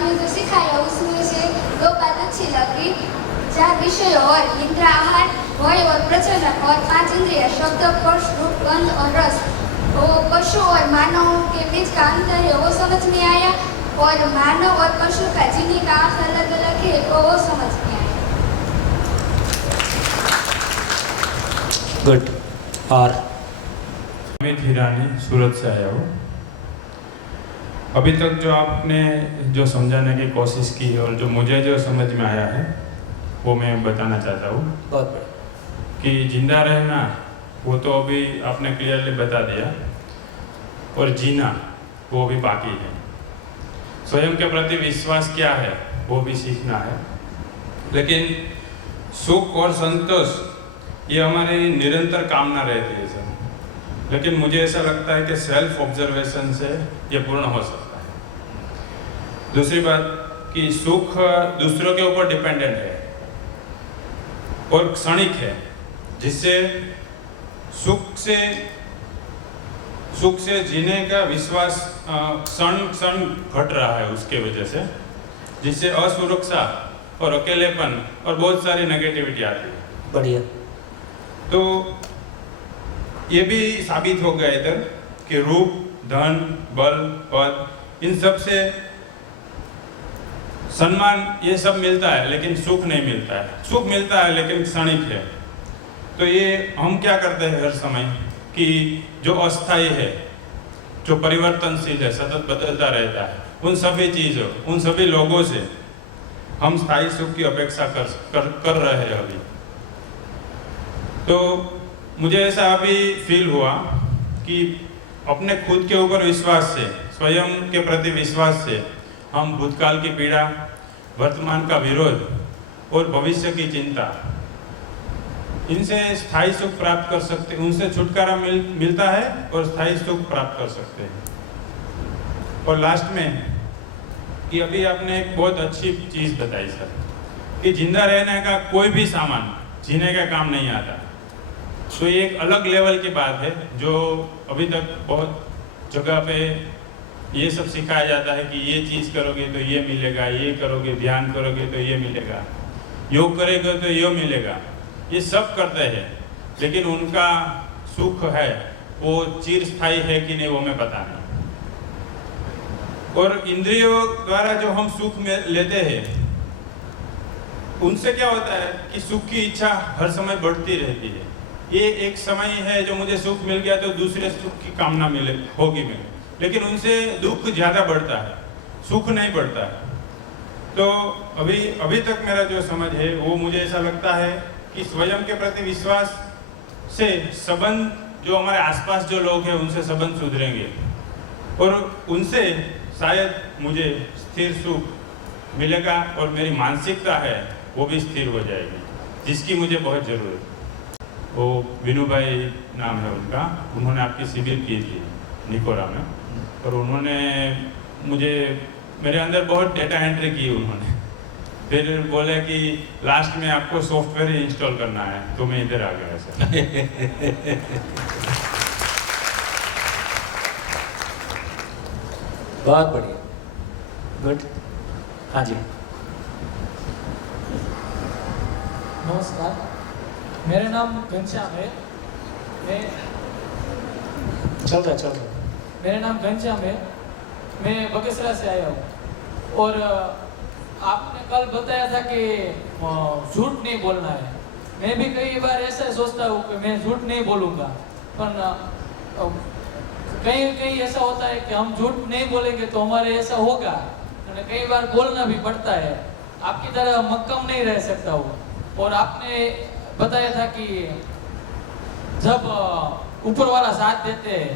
आपने जो सिखाया उसमें से 2 बात अच्छी लगी। 4 विषय और इंद्र आहार, भय और प्रचलन, और 5 इंद्रिय शब्द, स्पर्श, रूप, गंध और रस, वो पशु और मानव के बीच का अंतर है वो समझ में आया, और मानव और पशु का जीने का अर्थ अलग अलग है वो समझ में आया। गुड। और अमित हिरानी, सूरत से आया हूँ। अभी तक जो आपने जो समझाने की कोशिश की और जो मुझे जो समझ में आया है वो मैं बताना चाहता हूँ। बहुत बढ़िया। कि जिंदा रहना वो तो अभी आपने क्लियरली बता दिया, और जीना वो भी बाकी है। स्वयं के प्रति विश्वास क्या है वो भी सीखना है। लेकिन सुख और संतोष ये हमारी निरंतर कामना रहती है सर। लेकिन मुझे ऐसा लगता है कि सेल्फ ऑब्जर्वेशन से ये पूर्ण हो सकता है। दूसरी बात कि सुख दूसरों के ऊपर डिपेंडेंट है और क्षणिक है, जिससे सुख से जीने का विश्वास क्षण क्षण घट रहा है उसके वजह से, जिससे असुरक्षा और अकेलेपन और बहुत सारी नेगेटिविटी आती है। बढ़िया। तो ये भी साबित हो गया इधर कि रूप, धन, बल, पद, इन सब से सम्मान ये सब मिलता है, लेकिन सुख नहीं मिलता है। सुख मिलता है लेकिन क्षणिक है। तो ये हम क्या करते हैं हर समय कि जो अस्थायी है, जो परिवर्तनशील है, सतत बदलता रहता है, उन सभी चीज़ों, उन सभी लोगों से हम स्थायी सुख की अपेक्षा कर रहे हैं अभी। तो मुझे ऐसा अभी फील हुआ कि अपने खुद के ऊपर विश्वास से, स्वयं के प्रति विश्वास से हम भूतकाल की पीड़ा, वर्तमान का विरोध और भविष्य की चिंता, इनसे स्थायी सुख प्राप्त कर सकते, उनसे छुटकारा मिलता है और स्थायी सुख प्राप्त कर सकते हैं। और लास्ट में कि अभी आपने एक बहुत अच्छी चीज़ बताई सर, कि जिंदा रहने का कोई भी सामान जीने का काम नहीं आता। तो ये एक अलग लेवल की बात है जो अभी तक बहुत जगह पे ये सब सिखाया जाता है कि ये चीज़ करोगे तो ये मिलेगा, ये करोगे, ध्यान करोगे तो ये मिलेगा, योग करेगा तो ये मिलेगा। ये सब करते हैं, लेकिन उनका सुख है वो चिरस्थायी है कि नहीं वो हमें पता नहीं। और इंद्रियों द्वारा जो हम सुख में लेते हैं उनसे क्या होता है कि सुख की इच्छा हर समय बढ़ती रहती है। ये एक समय है जो मुझे सुख मिल गया तो दूसरे सुख की कामना होगी मेरे, लेकिन उनसे दुख ज़्यादा बढ़ता है, सुख नहीं बढ़ता है। तो अभी तक मेरा जो समझ है वो मुझे ऐसा लगता है कि स्वयं के प्रति विश्वास से संबंध, जो हमारे आसपास जो लोग हैं उनसे संबंध सुधरेंगे और उनसे शायद मुझे स्थिर सुख मिलेगा और मेरी मानसिकता है वो भी स्थिर हो जाएगी, जिसकी मुझे बहुत ज़रूरत है। वो विनू भाई नाम है उनका, उन्होंने आपकी शिविर की थी निकोरा में, और उन्होंने मुझे, मेरे अंदर बहुत डेटा एंट्री की उन्होंने। फिर बोले कि लास्ट में आपको सॉफ्टवेयर इंस्टॉल करना है, तो मैं इधर आ गया सर। बहुत बढ़िया, गुड। हाँ जी। नमस्कार, मेरा नाम घनश्याम है। चल रहा। मेरा नाम घनश्याम है, मैं बगसरा से आया हूँ। और आपने कल बताया था कि झूठ नहीं बोलना है। मैं भी कई बार ऐसा सोचता हूँ कि मैं झूठ नहीं बोलूँगा, पर कहीं ऐसा होता है कि हम झूठ नहीं बोलेंगे तो हमारे ऐसा होगा, और कई बार बोलना भी पड़ता है। आपकी तरह मक्कम नहीं रह सकता हूँ। और आपने बताया था कि जब ऊपर वाला साथ देते हैं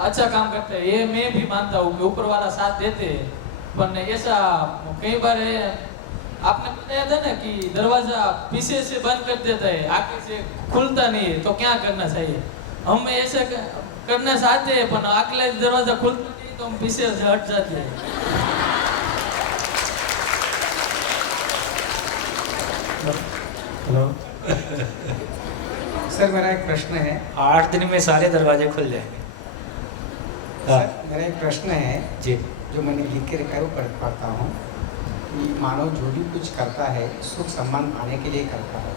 अच्छा काम करते हैं, ये मैं भी मानता हूँ कि ऊपर वाला साथ देते हैं। पर ऐसा कई बार आपने बताया था ना कि दरवाजा पीछे से बंद कर देता है, आगे से खुलता नहीं है, तो क्या करना चाहिए? हम ऐसा करना चाहते हैं पर अगला दरवाजा खुलता नहीं तो हम पीछे से हट जाते हैं। हेलो सर, मेरा एक प्रश्न है। 8 दिन में सारे दरवाजे खुल जाएंगे। सर, मेरा एक प्रश्न है जी। जो मैंने लिख के रखा है वो पढ़ता हूँ। कि मानव जो भी कुछ करता है सुख सम्मान पाने के लिए करता है,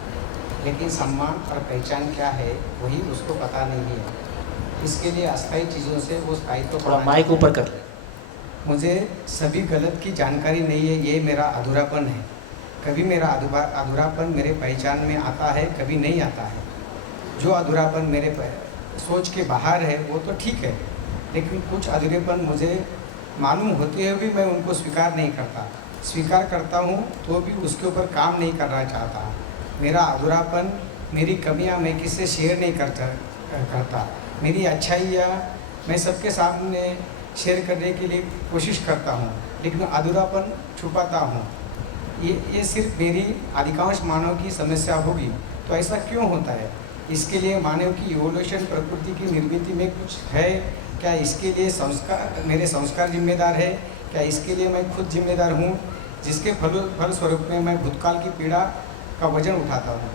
लेकिन सम्मान और पहचान क्या है वही उसको पता नहीं है। इसके लिए अस्थायी चीज़ों से वो स्थायित्व थोड़ा माइक ऊपर कर ले। मुझे सभी गलत की जानकारी नहीं है, ये मेरा अधूरापन है। कभी मेरा अधूरापन मेरे पहचान में आता है, कभी नहीं आता है। जो अधूरापन मेरे सोच के बाहर है वो तो ठीक है, लेकिन कुछ अधूरेपन मुझे मालूम होते हुए भी मैं उनको स्वीकार नहीं करता। स्वीकार करता हूँ तो भी उसके ऊपर काम नहीं करना चाहता। मेरा अधूरापन, मेरी कमियाँ मैं किससे शेयर नहीं करता। मेरी अच्छाइयाँ मैं सबके सामने शेयर करने के लिए कोशिश करता हूँ, लेकिन अधूरापन छुपाता हूँ। ये सिर्फ मेरी अधिकांश मानव की समस्या होगी। तो ऐसा क्यों होता है? इसके लिए मानव की इवोल्यूशन, प्रकृति की निर्मिति में कुछ है क्या? इसके लिए मेरे संस्कार जिम्मेदार है क्या? इसके लिए मैं खुद जिम्मेदार हूँ, जिसके फलस्वरूप में मैं भूतकाल की पीड़ा का वजन उठाता हूँ।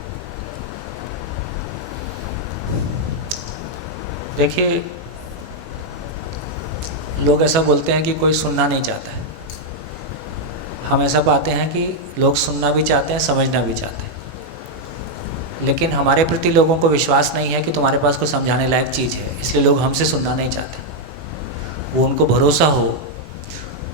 देखिए, लोग ऐसा बोलते हैं कि कोई सुनना नहीं चाहता है। हम ऐसा पाते हैं कि लोग सुनना भी चाहते हैं, समझना भी चाहते हैं, लेकिन हमारे प्रति लोगों को विश्वास नहीं है कि तुम्हारे पास कोई समझाने लायक चीज़ है, इसलिए लोग हमसे सुनना नहीं चाहते। वो उनको भरोसा हो।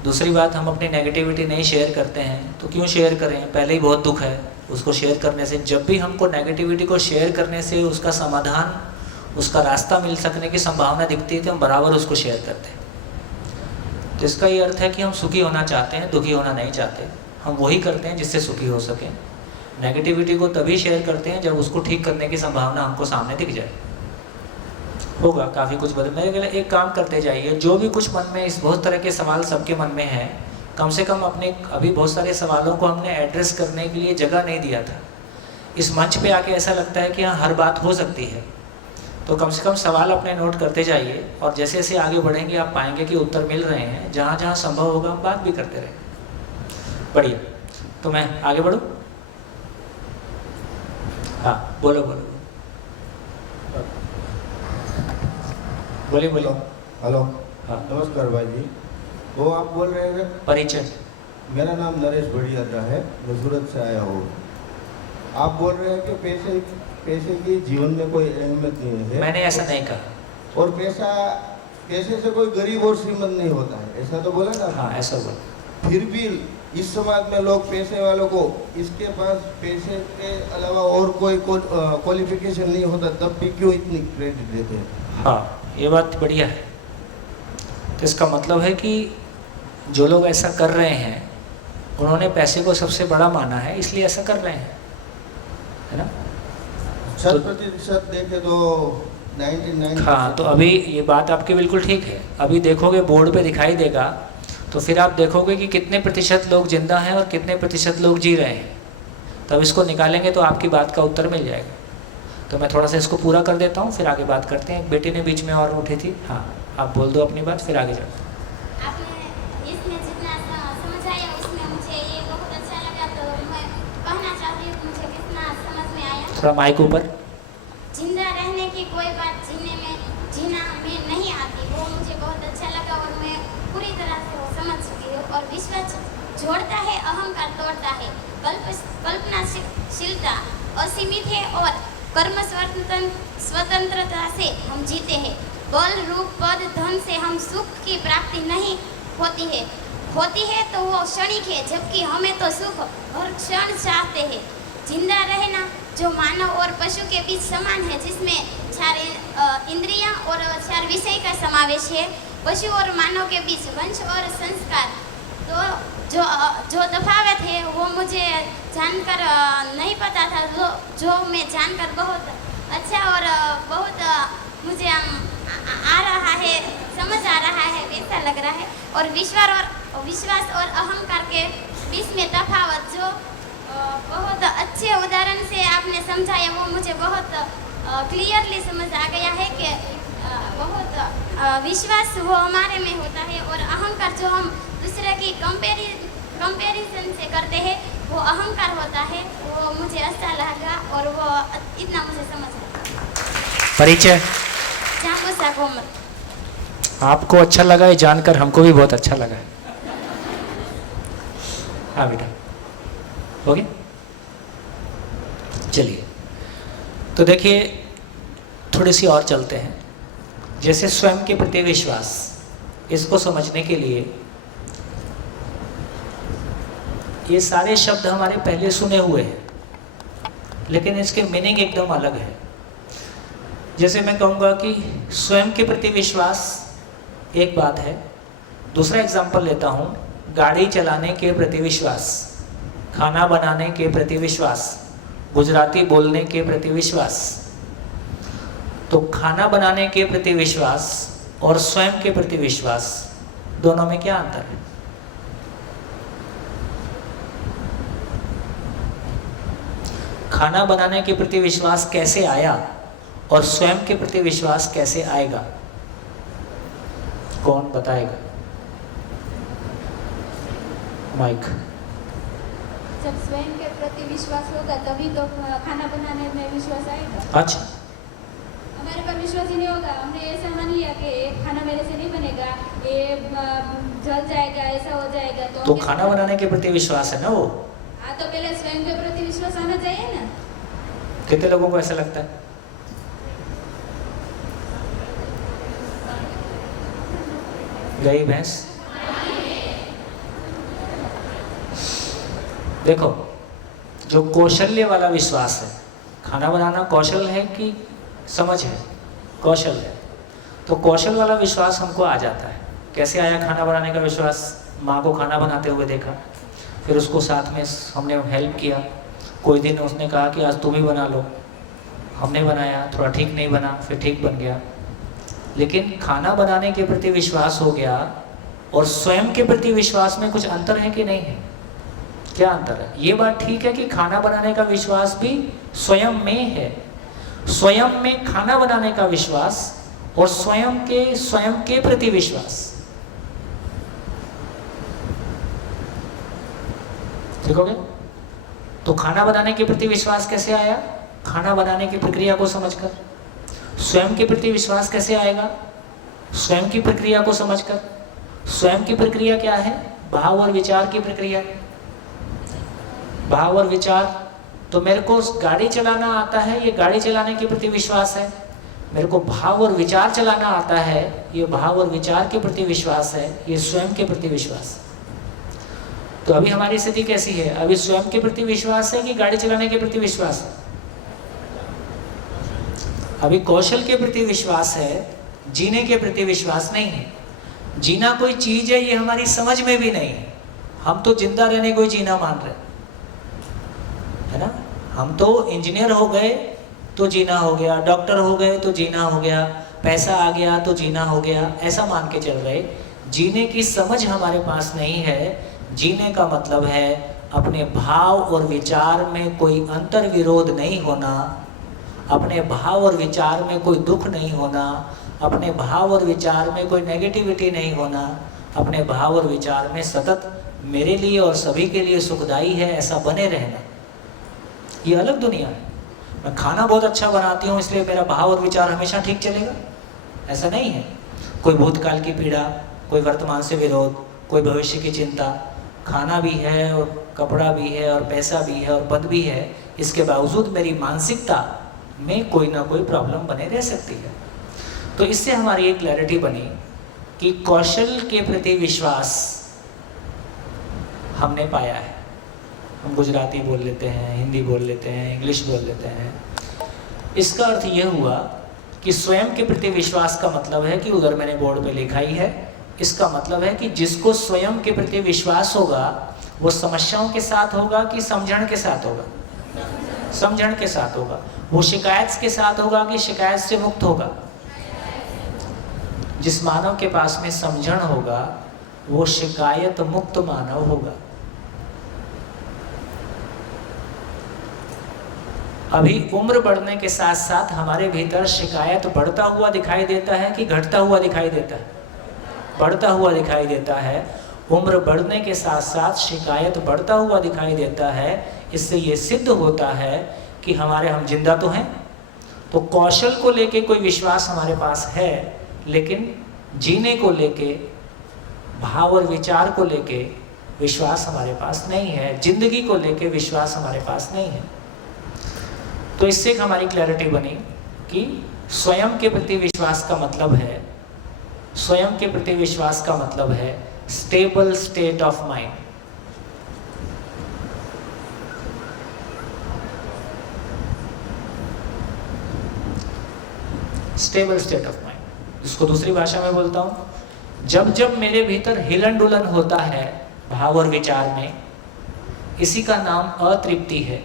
दूसरी बात, हम अपनी नेगेटिविटी नहीं शेयर करते हैं तो क्यों शेयर करें? पहले ही बहुत दुख है, उसको शेयर करने से, जब भी हमको नेगेटिविटी को शेयर करने से उसका समाधान, उसका रास्ता मिल सकने की संभावना दिखती है कि हम बराबर उसको शेयर करते हैं। तो इसका ये अर्थ है कि हम सुखी होना चाहते हैं, दुखी होना नहीं चाहते। हम वही करते हैं जिससे सुखी हो सकें। नेगेटिविटी को तभी शेयर करते हैं जब उसको ठीक करने की संभावना हमको सामने दिख जाए। होगा काफ़ी कुछ बदलने के लिए। एक काम करते जाइए, जो भी कुछ मन में, इस बहुत तरह के सवाल सबके मन में हैं, कम से कम अपने, अभी बहुत सारे सवालों को हमने एड्रेस करने के लिए जगह नहीं दिया था। इस मंच पे आके ऐसा लगता है कि हाँ हर बात हो सकती है। तो कम से कम सवाल अपने नोट करते जाइए, और जैसे जैसे आगे बढ़ेंगे आप पाएंगे कि उत्तर मिल रहे हैं। जहाँ जहाँ संभव होगा हम बात भी करते रहेंगे। बढ़िया, तो मैं आगे बढ़ूँ? हाँ, बोलो बोलो, बोलिए बोलिए। हेलो। हाँ। नमस्कार भाई जी। वो आप बोल रहे हैं? परिचय। मेरा नाम नरेश बढ़िया है, मैं सूरत से आया हूँ। आप बोल रहे हैं कि पैसे की जीवन में कोई अहमियत नहीं है। मैंने ऐसा नहीं कहा। और पैसे से कोई गरीब और श्रीमंत नहीं होता है, ऐसा तो बोला ना? हाँ, ऐसा बोला। फिर भी इस समाज में लोग पैसे वालों को, इसके पास पैसे के अलावा और कोई क्वालिफिकेशन नहीं होता, तब भी क्यों इतनी क्रेडिट देते हैं? हाँ, ये बात बढ़िया है। तो इसका मतलब है कि जो लोग ऐसा कर रहे हैं उन्होंने पैसे को सबसे बड़ा माना है, इसलिए ऐसा कर रहे हैं, है ना? 100% देखे तो 99। हाँ, तो अभी ये बात आपकी बिल्कुल ठीक है। अभी देखोगे बोर्ड पे दिखाई देगा, तो फिर आप देखोगे कि कितने प्रतिशत लोग जिंदा हैं और कितने प्रतिशत लोग जी रहे हैं। तब इसको निकालेंगे तो आपकी बात का उत्तर मिल जाएगा। तो मैं थोड़ा सा इसको पूरा कर देता हूँ, फिर आगे बात करते हैं। बेटी ने बीच में और उठी थी। हाँ, आप बोल दो अपनी बात, फिर आगे जाओ। आपने इसमें जितना समझाया उसमें मुझे ये बहुत अच्छा लगा, तो मैं कहना चाहती हूँ मुझे कितना समझ में आया। थोड़ा माइक ऊपर। जिंदा रहने की कोई बात जीना में नहीं आती, वो मुझे बहुत अच्छा लगा और मैं पूरी तरह से वो समझ चुकी हूँ। और विश्वास जोड़ता है, अहंकार तोड़ता है। कल्पनाशीलता असीमित है और कर्म स्वतंत्रता से हम जीते हैं। बल, रूप, पद, धन से हम सुख की प्राप्ति नहीं होती है तो वो क्षणिक है, जबकि हमें तो सुख हर क्षण चाहते हैं। जिंदा रहना जो मानव और पशु के बीच समान है, जिसमें 4 इंद्रियां और 4 विषय का समावेश है। पशु और मानव के बीच वंश और संस्कार तो जो तफावत है वो मुझे जानकर नहीं पता था, जो मैं जानकर बहुत अच्छा और बहुत मुझे आ रहा है, समझ आ रहा है, वैसा लग रहा है। और विश्वास और अहंकार के बीच में तफावत जो बहुत अच्छे उदाहरण से आपने समझाया, वो मुझे बहुत क्लियरली समझ आ गया है कि बहुत विश्वास वो हमारे में होता है और अहंकार जो हम दूसरे की कंपैरिजन से करते हैं वो अहंकार होता है। वो मुझे अच्छा लगा और वो इतना मुझे समझ आया। परिचय। जांबूसा कोमल। आपको अच्छा लगा ये जानकर, हमको भी बहुत अच्छा लगा। हाँ बेटा, हो गया। चलिए, तो देखिए थोड़ी सी और चलते हैं। जैसे स्वयं के प्रति विश्वास, इसको समझने के लिए ये सारे शब्द हमारे पहले सुने हुए हैं, लेकिन इसके मीनिंग एकदम अलग है। जैसे मैं कहूँगा कि स्वयं के प्रति विश्वास एक बात है, दूसरा एग्जाम्पल लेता हूँ, गाड़ी चलाने के प्रति विश्वास, खाना बनाने के प्रति विश्वास, गुजराती बोलने के प्रति विश्वास। तो खाना बनाने के प्रति विश्वास और स्वयं के प्रति विश्वास, दोनों में क्या अंतर है? खाना बनाने के प्रति विश्वास कैसे आया और स्वयं के प्रति विश्वास कैसे आएगा? कौन बताएगा? माइक। जब स्वयं के प्रति विश्वास होगा तभी तो खाना बनाने में विश्वास आएगा। अच्छा, हमारे पर विश्वास ही नहीं होगा, हमने ऐसा मान लिया कि खाना मेरे से नहीं बनेगा, ये जल जाएगा, ऐसा हो जाएगा, तो खाना बनाने के प्रति विश्वास है ना वो। हाँ, तो पहले स्वयं के प्रति विश्वास आना चाहिए ना। कितने लोगों को ऐसा लगता है? गई भैंस। देखो, जो कौशल्य वाला विश्वास है, खाना बनाना कौशल है कि समझ है? कौशल है। तो कौशल वाला विश्वास हमको आ जाता है। कैसे आया खाना बनाने का विश्वास? माँ को खाना बनाते हुए देखा, फिर उसको साथ में हमने हेल्प किया। कोई दिन उसने कहा कि आज तुम ही बना लो, हमने बनाया, थोड़ा ठीक नहीं बना, फिर ठीक बन गया। लेकिन खाना बनाने के प्रति विश्वास हो गया और स्वयं के प्रति विश्वास में कुछ अंतर है कि नहीं है? क्या अंतर है? ये बात ठीक है कि खाना बनाने का विश्वास भी स्वयं में है, स्वयं में खाना बनाने का विश्वास और स्वयं के प्रति विश्वास। ठीक हो गया? तो खाना बनाने के प्रति विश्वास कैसे आया? खाना बनाने की प्रक्रिया को समझकर। स्वयं के प्रति विश्वास कैसे आएगा? स्वयं की प्रक्रिया को समझकर। स्वयं की प्रक्रिया क्या है? भाव और विचार की प्रक्रिया। भाव और विचार, तो मेरे को गाड़ी चलाना आता है, ये गाड़ी चलाने के प्रति विश्वास है। मेरे को भाव और विचार चलाना आता है, ये भाव और विचार के प्रति विश्वास है, ये स्वयं के प्रति विश्वास। तो अभी हमारी स्थिति कैसी है? अभी स्वयं के प्रति विश्वास है कि गाड़ी चलाने के प्रति विश्वास है? अभी कौशल के प्रति विश्वास है, जीने के प्रति विश्वास नहीं है। जीना कोई चीज है, ये हमारी समझ में भी नहीं है। हम तो जिंदा रहने को ही जीना मान रहे है ना। हम तो इंजीनियर हो गए तो जीना हो गया, डॉक्टर हो गए तो जीना हो गया, पैसा आ गया तो जीना हो गया, ऐसा मान के चल रहे। जीने की समझ हमारे पास नहीं है। जीने का मतलब है अपने भाव और विचार में कोई अंतर विरोध नहीं होना, अपने भाव और विचार में कोई दुख नहीं होना, अपने भाव और विचार में कोई नेगेटिविटी नहीं होना, अपने भाव और विचार में सतत मेरे लिए और सभी के लिए सुखदायी है ऐसा बने रहना। ये अलग दुनिया है। मैं खाना बहुत अच्छा बनाती हूँ इसलिए मेरा भाव और विचार हमेशा ठीक चलेगा, ऐसा नहीं है। कोई भूतकाल की पीड़ा, कोई वर्तमान से विरोध, कोई भविष्य की चिंता, खाना भी है और कपड़ा भी है और पैसा भी है और पद भी है, इसके बावजूद मेरी मानसिकता में कोई ना कोई प्रॉब्लम बने रह सकती है। तो इससे हमारी एक क्लैरिटी बनी कि कौशल के प्रति विश्वास हमने पाया है। हम गुजराती बोल लेते हैं, हिंदी बोल लेते हैं, इंग्लिश बोल लेते हैं। इसका अर्थ ये हुआ कि स्वयं के प्रति विश्वास का मतलब है कि उधर मैंने बोर्ड पे लिखा ही है, इसका मतलब है कि जिसको स्वयं के प्रति विश्वास होगा वो समस्याओं के साथ होगा कि समझण के साथ होगा? समझण के साथ होगा। वो शिकायत के साथ होगा कि शिकायत से मुक्त होगा? जिस मानव के पास में समझण होगा वो शिकायत मुक्त मानव होगा। अभी उम्र बढ़ने के साथ साथ हमारे भीतर शिकायत बढ़ता हुआ दिखाई देता है कि घटता हुआ दिखाई देता है? बढ़ता हुआ दिखाई देता है। उम्र बढ़ने के साथ साथ शिकायत बढ़ता हुआ दिखाई देता है। इससे ये सिद्ध होता है कि हम जिंदा तो हैं। तो कौशल को लेके कोई विश्वास हमारे पास है, लेकिन जीने को लेके, भाव और विचार को लेके विश्वास हमारे पास नहीं है, जिंदगी को लेके विश्वास हमारे पास नहीं है। तो इससे एक हमारी क्लैरिटी बनी कि स्वयं के प्रति विश्वास का मतलब है, स्वयं के प्रति विश्वास का मतलब है stable state of mind. Stable state of mind, इसको दूसरी भाषा में बोलता हूँ, जब जब मेरे भीतर हिलन डुलन होता है भाव और विचार में, इसी का नाम अतृप्ति है।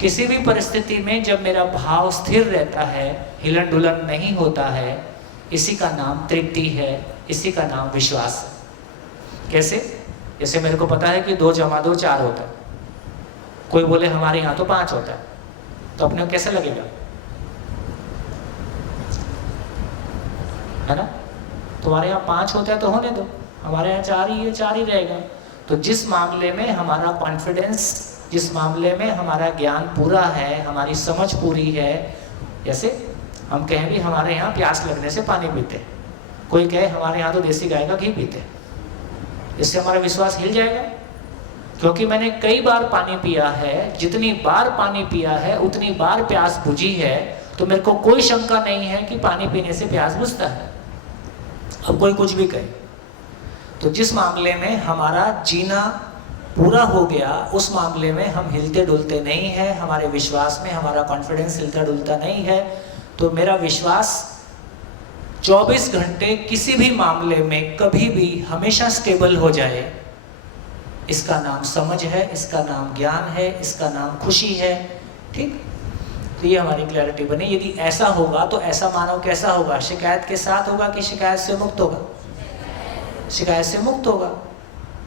किसी भी परिस्थिति में जब मेरा भाव स्थिर रहता है, हिलन डुलन नहीं होता है, इसी का नाम तृप्ति है, इसी का नाम विश्वास है। कैसे? जैसे मेरे को पता है कि 2 + 2 4 होता है, कोई बोले हमारे यहाँ तो 5 होता है, तो अपने को कैसे लगेगा, है ना? तुम्हारे यहाँ 5 होता है तो होने दो, हमारे यहाँ 4 ही है, 4 ही रहेगा। तो जिस मामले में हमारा कॉन्फिडेंस, जिस मामले में हमारा ज्ञान पूरा है, हमारी समझ पूरी है, जैसे हम कहें भी हमारे यहाँ प्यास लगने से पानी पीते, कोई कहे हमारे यहाँ तो देसी गाय का घी पीते, इससे हमारा विश्वास हिल जाएगा, क्योंकि मैंने कई बार पानी पिया है, जितनी बार पानी पिया है उतनी बार प्यास बुझी है, तो मेरे को कोई शंका नहीं है कि पानी पीने से प्यास बुझता है। अब कोई कुछ भी कहे, तो जिस मामले में हमारा जीना पूरा हो गया, उस मामले में हम हिलते डुलते नहीं है, हमारे विश्वास में हमारा कॉन्फिडेंस हिलता डुलता नहीं है। तो मेरा विश्वास 24 घंटे किसी भी मामले में कभी भी हमेशा स्टेबल हो जाए, इसका नाम समझ है, इसका नाम ज्ञान है, इसका नाम खुशी है। ठीक, तो ये हमारी क्लैरिटी बनी। यदि ऐसा होगा तो ऐसा मानव कैसा होगा? शिकायत के साथ होगा कि शिकायत से मुक्त होगा? शिकायत से मुक्त होगा।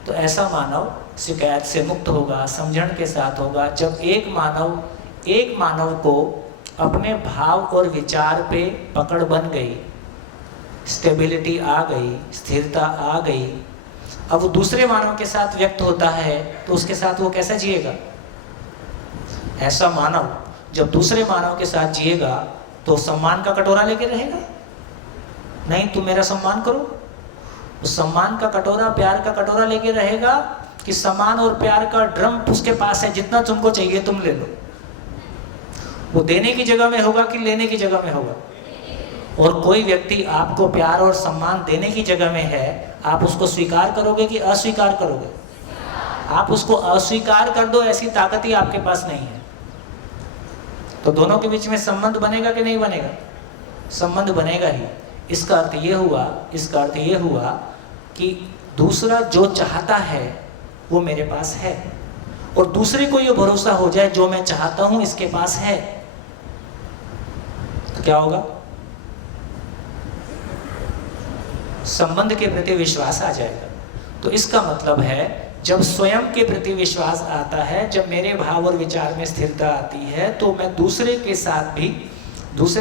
तो ऐसा मानव शिकायत से मुक्त होगा, समझण के साथ होगा। जब एक मानव को अपने भाव और विचार पे पकड़ बन गई, स्टेबिलिटी आ गई, स्थिरता आ गई, अब वो दूसरे मानव के साथ व्यक्त होता है तो उसके साथ वो कैसा जिएगा? ऐसा मानव जब दूसरे मानव के साथ जिएगा तो सम्मान का कटोरा लेके रहेगा? नहीं, तुम मेरा सम्मान करो। उस सम्मान का कटोरा, प्यार का कटोरा लेके रहेगा कि सम्मान और प्यार का ड्रम उसके पास है, जितना तुमको चाहिए तुम ले लो। वो देने की जगह में होगा कि लेने की जगह में होगा? और कोई व्यक्ति आपको प्यार और सम्मान देने की जगह में है, आप उसको स्वीकार करोगे कि अस्वीकार करोगे? आप उसको अस्वीकार कर दो, ऐसी ताकत ही आपके पास नहीं है। तो दोनों के बीच में संबंध बनेगा कि नहीं बनेगा? संबंध बनेगा ही। इसका अर्थ ये हुआ कि दूसरा जो चाहता है वो मेरे पास है, और दूसरे को ये भरोसा हो जाए जो मैं चाहता हूं इसके पास है, तो क्या होगा? संबंध के प्रति विश्वास आ जाएगा। तो इसका मतलब है जब स्वयं के प्रति विश्वास आता है, जब मेरे भाव और विचार में स्थिरता आती है, तो मैं दूसरे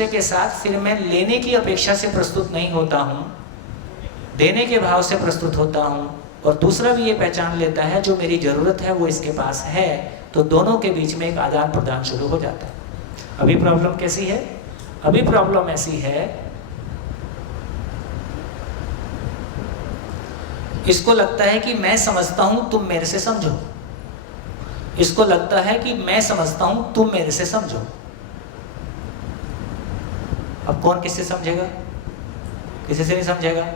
के साथ फिर मैं लेने की अपेक्षा से प्रस्तुत नहीं होता हूँ, देने के भाव से प्रस्तुत होता हूँ, और दूसरा भी ये पहचान लेता है जो मेरी ज़रूरत है वो इसके पास है। तो दोनों के बीच में एक आदान प्रदान शुरू हो जाता है। अभी प्रॉब्लम कैसी है? अभी प्रॉब्लम ऐसी है, इसको लगता है कि मैं समझता हूं तुम मेरे से समझो, इसको लगता है कि मैं समझता हूं तुम मेरे से समझो। अब कौन किससे समझेगा? किसी से नहीं समझेगा।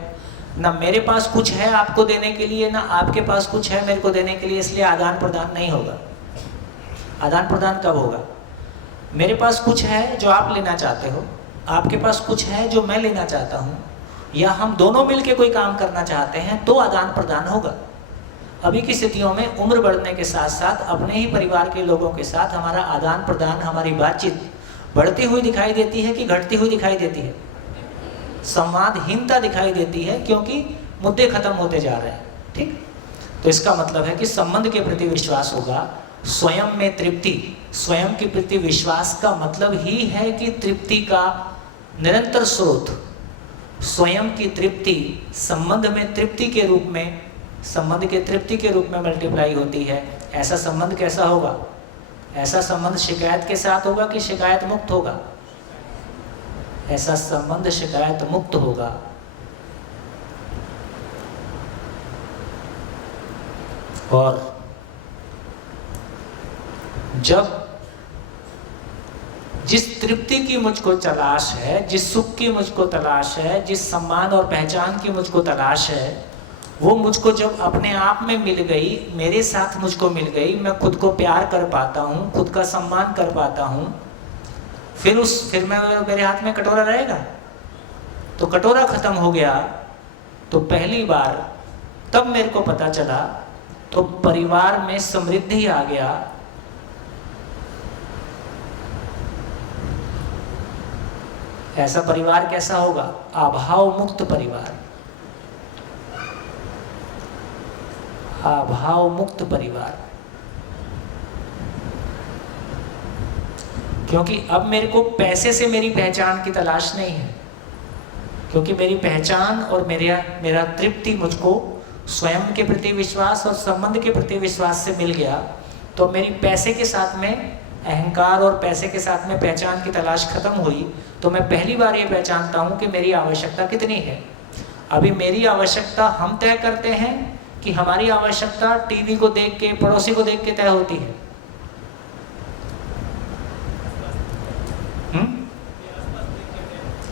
ना मेरे पास कुछ है आपको देने के लिए, ना आपके पास कुछ है मेरे को देने के लिए, इसलिए आदान प्रदान नहीं होगा। आदान प्रदान कब होगा? मेरे पास कुछ है जो आप लेना चाहते हो, आपके पास कुछ है जो मैं लेना चाहता हूँ, या हम दोनों मिलके कोई काम करना चाहते हैं, तो आदान प्रदान होगा। अभी की स्थितियों में उम्र बढ़ने के साथ साथ अपने ही परिवार के लोगों के साथ हमारा आदान प्रदान, हमारी बातचीत बढ़ती हुई दिखाई देती है कि घटती हुई दिखाई देती है? संवादहीनता दिखाई देती है, क्योंकि मुद्दे खत्म होते जा रहे हैं। ठीक, तो इसका मतलब है कि संबंध के प्रति विश्वास होगा, स्वयं में तृप्ति। स्वयं के प्रति विश्वास का मतलब ही है कि तृप्ति का निरंतर स्रोत, स्वयं की तृप्ति संबंध में तृप्ति के रूप में, संबंध के तृप्ति के रूप में मल्टीप्लाई होती है। ऐसा संबंध कैसा होगा? ऐसा संबंध शिकायत के साथ होगा कि शिकायत मुक्त होगा? ऐसा संबंध शिकायत मुक्त होगा। और जब जिस तृप्ति की मुझको तलाश है, जिस सुख की मुझको तलाश है, जिस सम्मान और पहचान की मुझको तलाश है, वो मुझको जब अपने आप में मिल गई, मेरे साथ मुझको मिल गई, मैं खुद को प्यार कर पाता हूँ, खुद का सम्मान कर पाता हूँ, फिर मेरे हाथ में कटोरा रहेगा? तो कटोरा खत्म हो गया। तो पहली बार तब मेरे को पता चला, तो परिवार में समृद्धि आ गया। ऐसा परिवार कैसा होगा? अभाव मुक्त परिवार, अभाव मुक्त परिवार। क्योंकि अब मेरे को पैसे से मेरी पहचान की तलाश नहीं है, क्योंकि मेरी पहचान और मेरा तृप्ति मुझको स्वयं के प्रति विश्वास और संबंध के प्रति विश्वास से मिल गया। तो मेरी पैसे के साथ में अहंकार और पैसे के साथ में पहचान की तलाश खत्म हुई। तो मैं पहली बार ये पहचानता हूँ कि मेरी आवश्यकता कितनी है। अभी मेरी आवश्यकता हम तय करते हैं कि हमारी आवश्यकता टीवी को देख के, पड़ोसी को देख के तय होती है?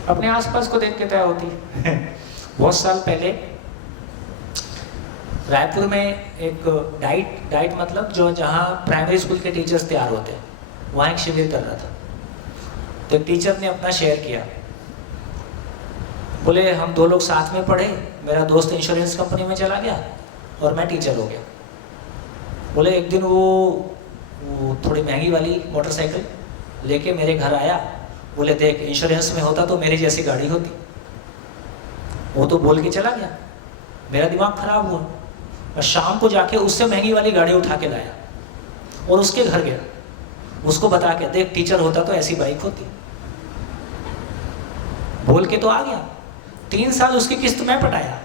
अपने आसपास को देख के तय होती है। बहुत साल पहले रायपुर में एक डाइट मतलब जो जहाँ प्राइमरी स्कूल के टीचर्स तैयार होते हैं, वहाँ एक शिविर कर रहा था। तो टीचर ने अपना शेयर किया, बोले हम 2 लोग साथ में पढ़े, मेरा दोस्त इंश्योरेंस कंपनी में चला गया और मैं टीचर हो गया। बोले एक दिन वो थोड़ी महंगी वाली मोटरसाइकिल लेके मेरे घर आया। बोले देख, इंश्योरेंस में होता तो मेरी जैसी गाड़ी होती। वो तो बोल के चला गया, मेरा दिमाग खराब हुआ। और शाम को जाके उससे महंगी वाली गाड़ी उठा के लाया और उसके घर गया, उसको बता के, देख टीचर होता तो ऐसी बाइक होती। बोल के तो आ गया। 3 साल उसकी किस्त में पटाया।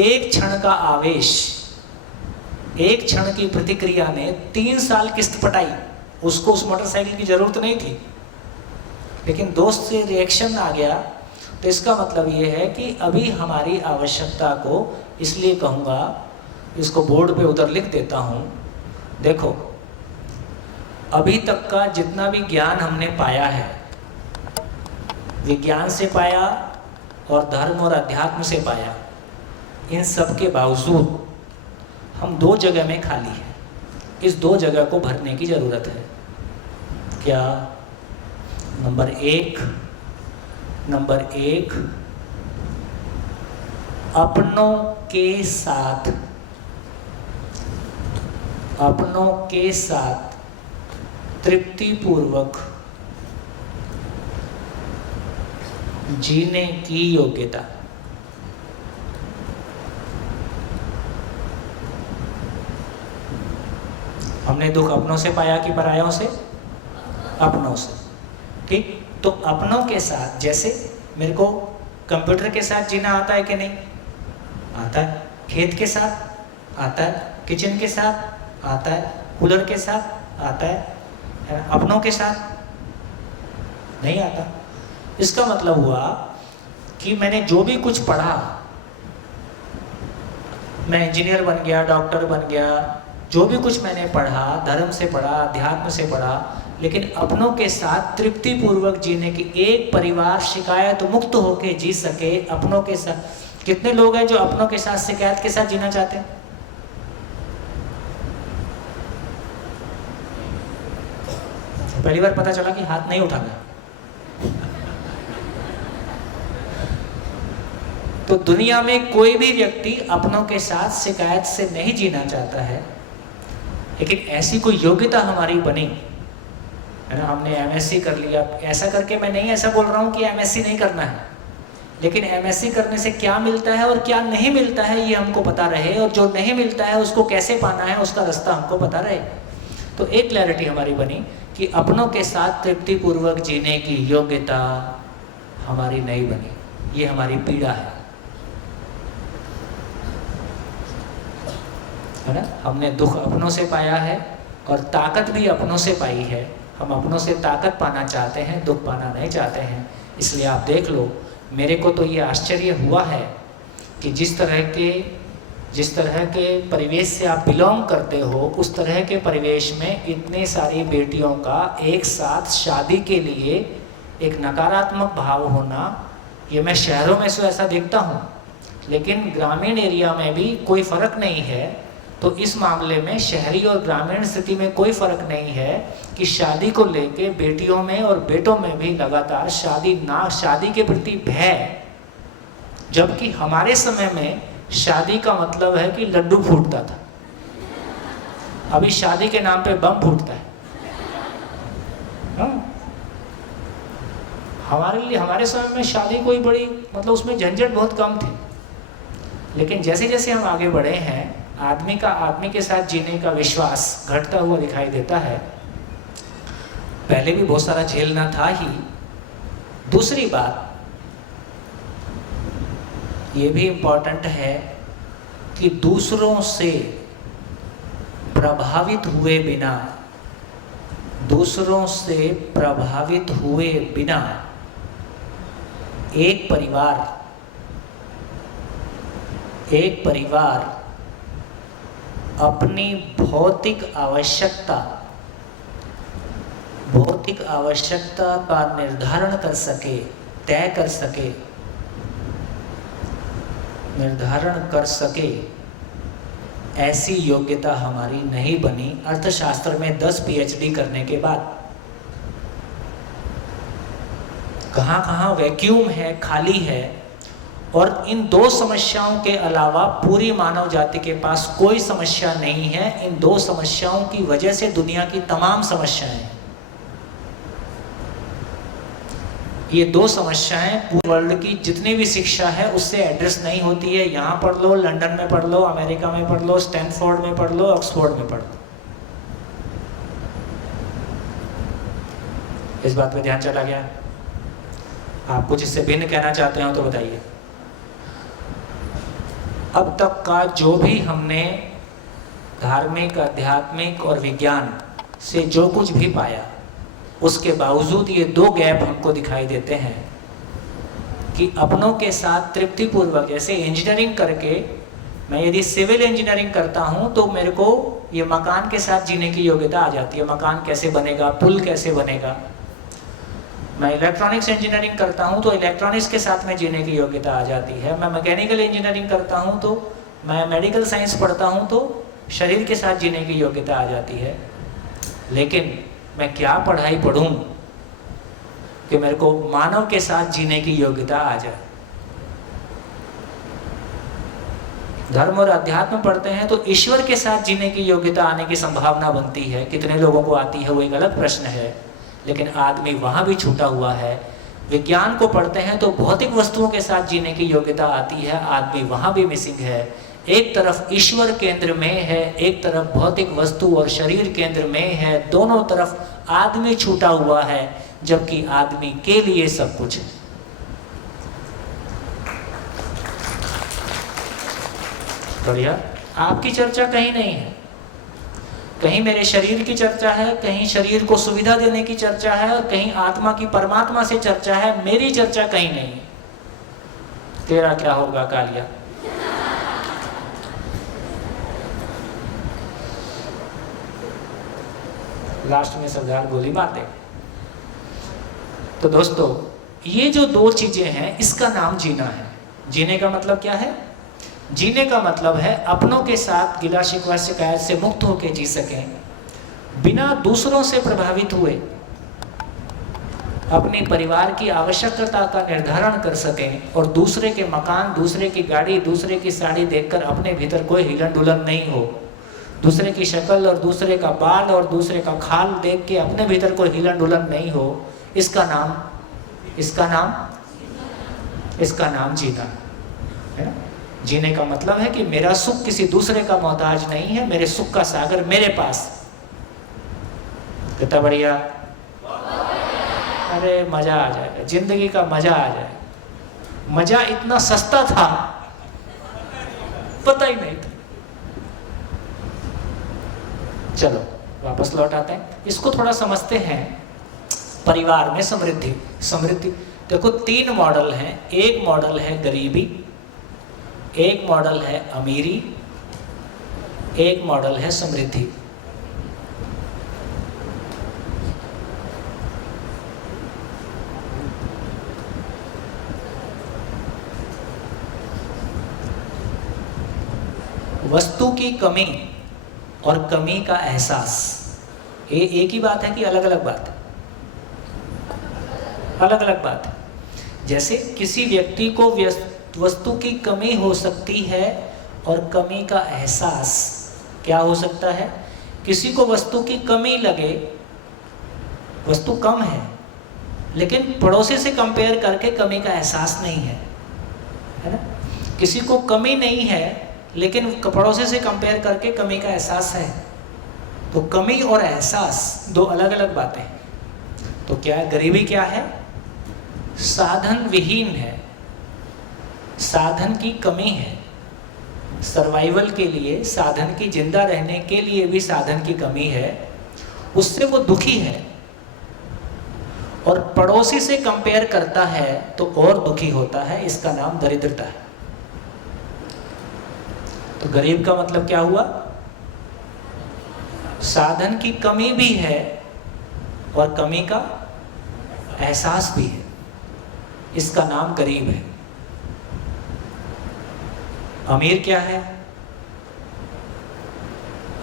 एक क्षण का आवेश, एक क्षण की प्रतिक्रिया ने 3 साल किस्त पटाई। उसको उस मोटरसाइकिल की जरूरत नहीं थी, लेकिन दोस्त से रिएक्शन आ गया। तो इसका मतलब ये है कि अभी हमारी आवश्यकता को, इसलिए कहूँगा, इसको बोर्ड पे उधर लिख देता हूँ। देखो, अभी तक का जितना भी ज्ञान हमने पाया है, विज्ञान से पाया और धर्म और अध्यात्म से पाया, इन सब के बावजूद हम 2 जगह में खाली हैं। इस 2 जगह को भरने की ज़रूरत है। क्या? नंबर एक, अपनों के साथ तृप्तिपूर्वक जीने की योग्यता। हमने दुख अपनों से पाया कि परायों से? अपनों से। ठीक, तो अपनों के साथ, जैसे मेरे को कंप्यूटर के साथ जीना आता है कि नहीं? आता है। खेत के साथ आता है, किचन के साथ आता है, कूलर के साथ आता है। अपनों के साथ नहीं आता। इसका मतलब हुआ कि मैंने जो भी कुछ पढ़ा, मैं इंजीनियर बन गया, डॉक्टर बन गया, जो भी कुछ मैंने पढ़ा, धर्म से पढ़ा, अध्यात्म से पढ़ा, लेकिन अपनों के साथ तृप्तिपूर्वक जीने की, एक परिवार शिकायत मुक्त होके जी सके अपनों के साथ। कितने लोग हैं जो अपनों के साथ शिकायत के साथ जीना चाहते हैं? पहली बार पता चला कि हाथ नहीं उठाना। तो दुनिया में कोई भी व्यक्ति अपनों के साथ शिकायत से नहीं जीना चाहता है, लेकिन ऐसी कोई योग्यता हमारी बनी है ना। हमने एमएससी कर लिया। ऐसा करके मैं नहीं ऐसा बोल रहा हूँ कि एमएससी नहीं करना है, लेकिन एमएससी करने से क्या मिलता है और क्या नहीं मिलता है ये हमको पता रहे, और जो नहीं मिलता है उसको कैसे पाना है उसका रास्ता हमको पता रहे। तो एक क्लैरिटी हमारी बनी कि अपनों के साथ तृप्तिपूर्वक जीने की योग्यता हमारी नहीं बनी। ये हमारी पीड़ा है ना। हमने दुख अपनों से पाया है और ताकत भी अपनों से पाई है। हम अपनों से ताकत पाना चाहते हैं, दुख पाना नहीं चाहते हैं। इसलिए आप देख लो, मेरे को तो ये आश्चर्य हुआ है कि जिस तरह के जिस तरह के परिवेश से आप बिलोंग करते हो, उस तरह के परिवेश में इतनी सारी बेटियों का एक साथ शादी के लिए एक नकारात्मक भाव होना, ये मैं शहरों में से ऐसा देखता हूँ, लेकिन ग्रामीण एरिया में भी कोई फ़र्क नहीं है। तो इस मामले में शहरी और ग्रामीण स्थिति में कोई फ़र्क नहीं है कि शादी को लेके बेटियों में और बेटों में भी लगातार शादी के प्रति भय, जबकि हमारे समय में शादी का मतलब है कि लड्डू फूटता था, अभी शादी के नाम पे बम फूटता है। हाँ? हमारे समय में शादी कोई बड़ी उसमें झंझट बहुत कम थे, लेकिन जैसे जैसे हम आगे बढ़े हैं, आदमी के साथ जीने का विश्वास घटता हुआ दिखाई देता है। पहले भी बहुत सारा झेलना था ही। दूसरी बात ये भी इम्पोर्टेंट है कि दूसरों से प्रभावित हुए बिना एक परिवार अपनी भौतिक आवश्यकता का निर्धारण कर सके, ऐसी योग्यता हमारी नहीं बनी अर्थशास्त्र में 10 PhD करने के बाद। कहाँ वैक्यूम है, खाली है। और इन 2 समस्याओं के अलावा पूरी मानव जाति के पास कोई समस्या नहीं है। इन 2 समस्याओं की वजह से दुनिया की तमाम समस्याएं हैं। ये 2 समस्याएं पूरे वर्ल्ड की जितनी भी शिक्षा है उससे एड्रेस नहीं होती है। यहाँ पढ़ लो, लंदन में पढ़ लो, अमेरिका में पढ़ लो, स्टैनफोर्ड में पढ़ लो, ऑक्सफोर्ड में पढ़ लो। इस बात पे ध्यान चला गया? आप कुछ इससे भिन्न कहना चाहते हो तो बताइए। अब तक का जो भी हमने धार्मिक, आध्यात्मिक और विज्ञान से जो कुछ भी पाया, उसके बावजूद ये 2 गैप हमको दिखाई देते हैं कि अपनों के साथ तृप्तिपूर्वक, जैसे इंजीनियरिंग करके मैं यदि सिविल इंजीनियरिंग करता हूँ तो मेरे को ये मकान के साथ जीने की योग्यता आ जाती है। मकान कैसे बनेगा, पुल कैसे बनेगा। मैं इलेक्ट्रॉनिक्स इंजीनियरिंग करता हूँ तो इलेक्ट्रॉनिक्स के साथ में जीने की योग्यता आ जाती है। मैं मैकेनिकल इंजीनियरिंग करता हूँ तो मैं मेडिकल साइंस पढ़ता हूँ तो शरीर के साथ जीने की योग्यता आ जाती है। लेकिन मैं क्या पढ़ाई पढ़ूं कि मेरे को मानव के साथ जीने की योग्यता आ जाए। धर्म और अध्यात्म पढ़ते हैं तो ईश्वर के साथ जीने की योग्यता आने की संभावना बनती है। कितने लोगों को आती है वो एक अलग प्रश्न है, लेकिन आदमी वहाँ भी छूटा हुआ है। विज्ञान को पढ़ते हैं तो भौतिक वस्तुओं के साथ जीने की योग्यता आती है, आदमी वहाँ भी मिसिंग है। एक तरफ ईश्वर केंद्र में है, एक तरफ भौतिक वस्तु और शरीर केंद्र में है। दोनों तरफ आदमी छूटा हुआ है, जबकि आदमी के लिए सब कुछ है। बढ़िया। आपकी चर्चा कहीं नहीं है, कहीं मेरे शरीर की चर्चा है, कहीं शरीर को सुविधा देने की चर्चा है, और कहीं आत्मा की परमात्मा से चर्चा है। मेरी चर्चा कहीं नहीं है। तेरा क्या होगा कालिया? लास्ट में सरदार गोली मार दे। तो दोस्तों, ये जो 2 चीजें हैं, इसका नाम जीना है। जीने का मतलब क्या है? जीने का मतलब है अपनों के साथ गिला शिकवा शिकायत से मुक्त होकर जी सकें, बिना दूसरों से प्रभावित हुए अपने परिवार की आवश्यकता का निर्धारण कर सकें, और दूसरे के मकान, दूसरे की गाड़ी, दूसरे की साड़ी देखकर अपने भीतर कोई हिलन डुलन नहीं हो। दूसरे की शक्ल और दूसरे का बाल और दूसरे का खाल देख के अपने भीतर कोई हिलन डुलन नहीं हो। इसका नाम जीना है ना। जीने का मतलब है कि मेरा सुख किसी दूसरे का मोहताज नहीं है, मेरे सुख का सागर मेरे पास। कितना बढ़िया। अरे मजा आ जाएगा, जिंदगी का मजा आ जाएगा। मजा इतना सस्ता था, पता ही नहीं था। चलो वापस लौट आते हैं, इसको थोड़ा समझते हैं। परिवार में समृद्धि देखो 3 मॉडल हैं। एक मॉडल है गरीबी, एक मॉडल है अमीरी, एक मॉडल है समृद्धि। वस्तु की कमी और कमी का एहसास, ये एक ही बात है कि अलग अलग बात है? अलग अलग बात है। जैसे किसी व्यक्ति को वस्तु की कमी हो सकती है और कमी का एहसास क्या हो सकता है? किसी को वस्तु की कमी लगे, वस्तु कम है लेकिन पड़ोसी से कंपेयर करके कमी का एहसास नहीं है, है ना? किसी को कमी नहीं है लेकिन पड़ोसी से कंपेयर करके कमी का एहसास है। तो कमी और एहसास दो अलग अलग बातें हैं। तो क्या है? गरीबी क्या है? साधन विहीन है, साधन की कमी है। सर्वाइवल के लिए, साधन की, जिंदा रहने के लिए भी साधन की कमी है, उससे वो दुखी है। और पड़ोसी से कंपेयर करता है तो और दुखी होता है, इसका नाम दरिद्रता है। तो गरीब का मतलब क्या हुआ? साधन की कमी भी है और कमी का एहसास भी है, इसका नाम गरीब है। अमीर क्या है?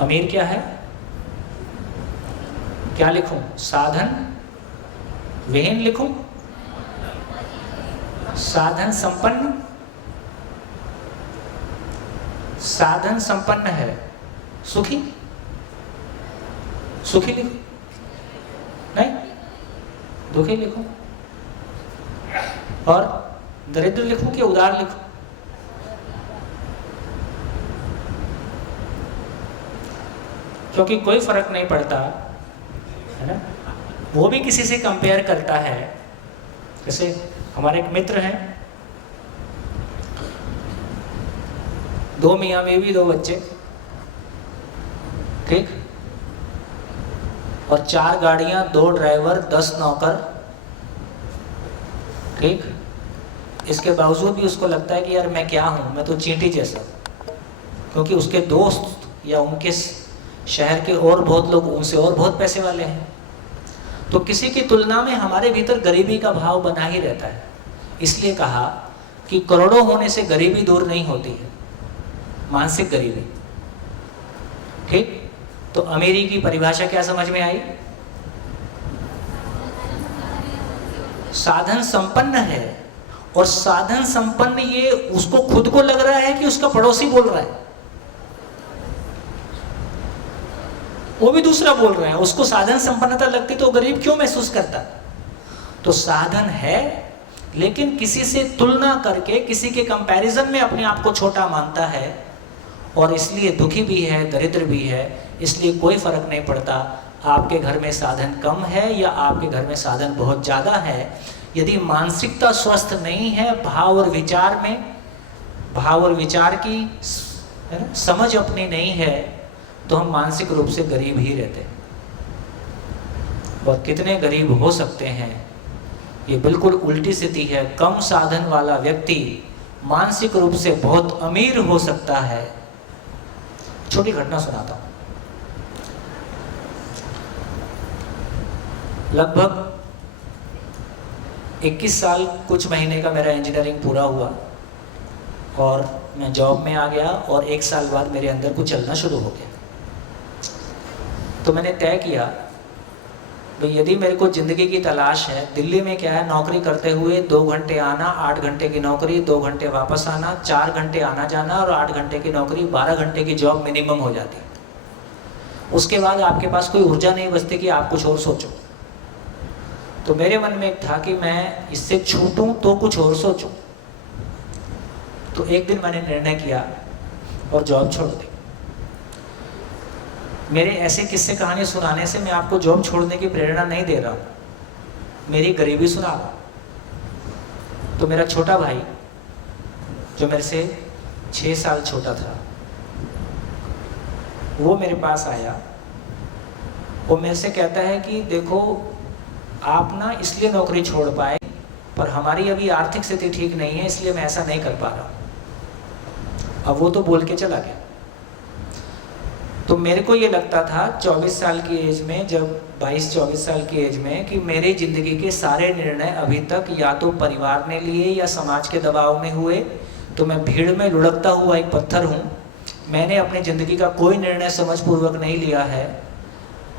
अमीर क्या है? क्या लिखूं? साधन विहीन लिखूं? साधन संपन्न? साधन संपन्न है। सुखी? सुखी लिखूं? नहीं, दुखी लिखूं? और दरिद्र लिखूं कि उदार लिखूं? क्योंकि कोई फर्क नहीं पड़ता, है ना? वो भी किसी से कंपेयर करता है। जैसे हमारे एक मित्र हैं, दो मियाँ बीवी, दो बच्चे, ठीक, और 4 गाड़ियां, 2 ड्राइवर, 10 नौकर, ठीक। इसके बावजूद भी उसको लगता है कि यार मैं क्या हूँ, मैं तो चींटी जैसा। क्योंकि उसके दोस्त या उनके शहर के और बहुत लोग उनसे और बहुत पैसे वाले हैं। तो किसी की तुलना में हमारे भीतर गरीबी का भाव बना ही रहता है। इसलिए कहा कि करोड़ों होने से गरीबी दूर नहीं होती है, मानसिक गरीबी, ठीक। तो अमीरी की परिभाषा क्या समझ में आई? साधन संपन्न है, और साधन संपन्न ये उसको खुद को लग रहा है कि उसका पड़ोसी बोल रहा है, वो भी दूसरा बोल रहा है, उसको साधन संपन्नता लगती तो गरीब क्यों महसूस करता? तो साधन है लेकिन किसी से तुलना करके, किसी के कंपैरिजन में अपने आप को छोटा मानता है, और इसलिए दुखी भी है, दरिद्र भी है। इसलिए कोई फर्क नहीं पड़ता आपके घर में साधन कम है या आपके घर में साधन बहुत ज़्यादा है। यदि मानसिकता स्वस्थ नहीं है, भाव और विचार में, भाव और विचार की समझ अपनी नहीं है, तो हम मानसिक रूप से गरीब ही रहते हैं। और कितने गरीब हो सकते हैं, ये बिल्कुल उल्टी स्थिति है। कम साधन वाला व्यक्ति मानसिक रूप से बहुत अमीर हो सकता है। छोटी घटना सुनाता हूँ। लगभग 21 साल कुछ महीने का मेरा इंजीनियरिंग पूरा हुआ और मैं जॉब में आ गया, और 1 साल बाद मेरे अंदर कुछ चलना शुरू हो गया। तो मैंने तय किया भाई यदि मेरे को ज़िंदगी की तलाश है, दिल्ली में क्या है, नौकरी करते हुए 2 घंटे आना, 8 घंटे की नौकरी, 2 घंटे वापस आना, 4 घंटे आना जाना, और 8 घंटे की नौकरी, 12 घंटे की जॉब मिनिमम हो जाती है। उसके बाद आपके पास कोई ऊर्जा नहीं बचती कि आप कुछ और सोचो। तो मेरे मन में एक था कि मैं इससे छूटूं तो कुछ और सोचूं। तो एक दिन मैंने निर्णय किया और जॉब छोड़ दी। मेरे ऐसे किस्से कहानी सुनाने से मैं आपको जॉब छोड़ने की प्रेरणा नहीं दे रहा हूँ, मेरी गरीबी सुना रहा हूँ। तो मेरा छोटा भाई जो मेरे से 6 साल छोटा था, वो मेरे पास आया। वो मेरे से कहता है कि देखो आप ना इसलिए नौकरी छोड़ पाए, पर हमारी अभी आर्थिक स्थिति ठीक नहीं है, इसलिए मैं ऐसा नहीं कर पा रहा। अब वो तो बोल के चला गया। तो मेरे को ये लगता था 24 साल की एज में, जब 22-24 साल की एज में, कि मेरी ज़िंदगी के सारे निर्णय अभी तक या तो परिवार ने लिए या समाज के दबाव में हुए। तो मैं भीड़ में लुढ़कता हुआ एक पत्थर हूँ। मैंने अपनी ज़िंदगी का कोई निर्णय समझपूर्वक नहीं लिया है।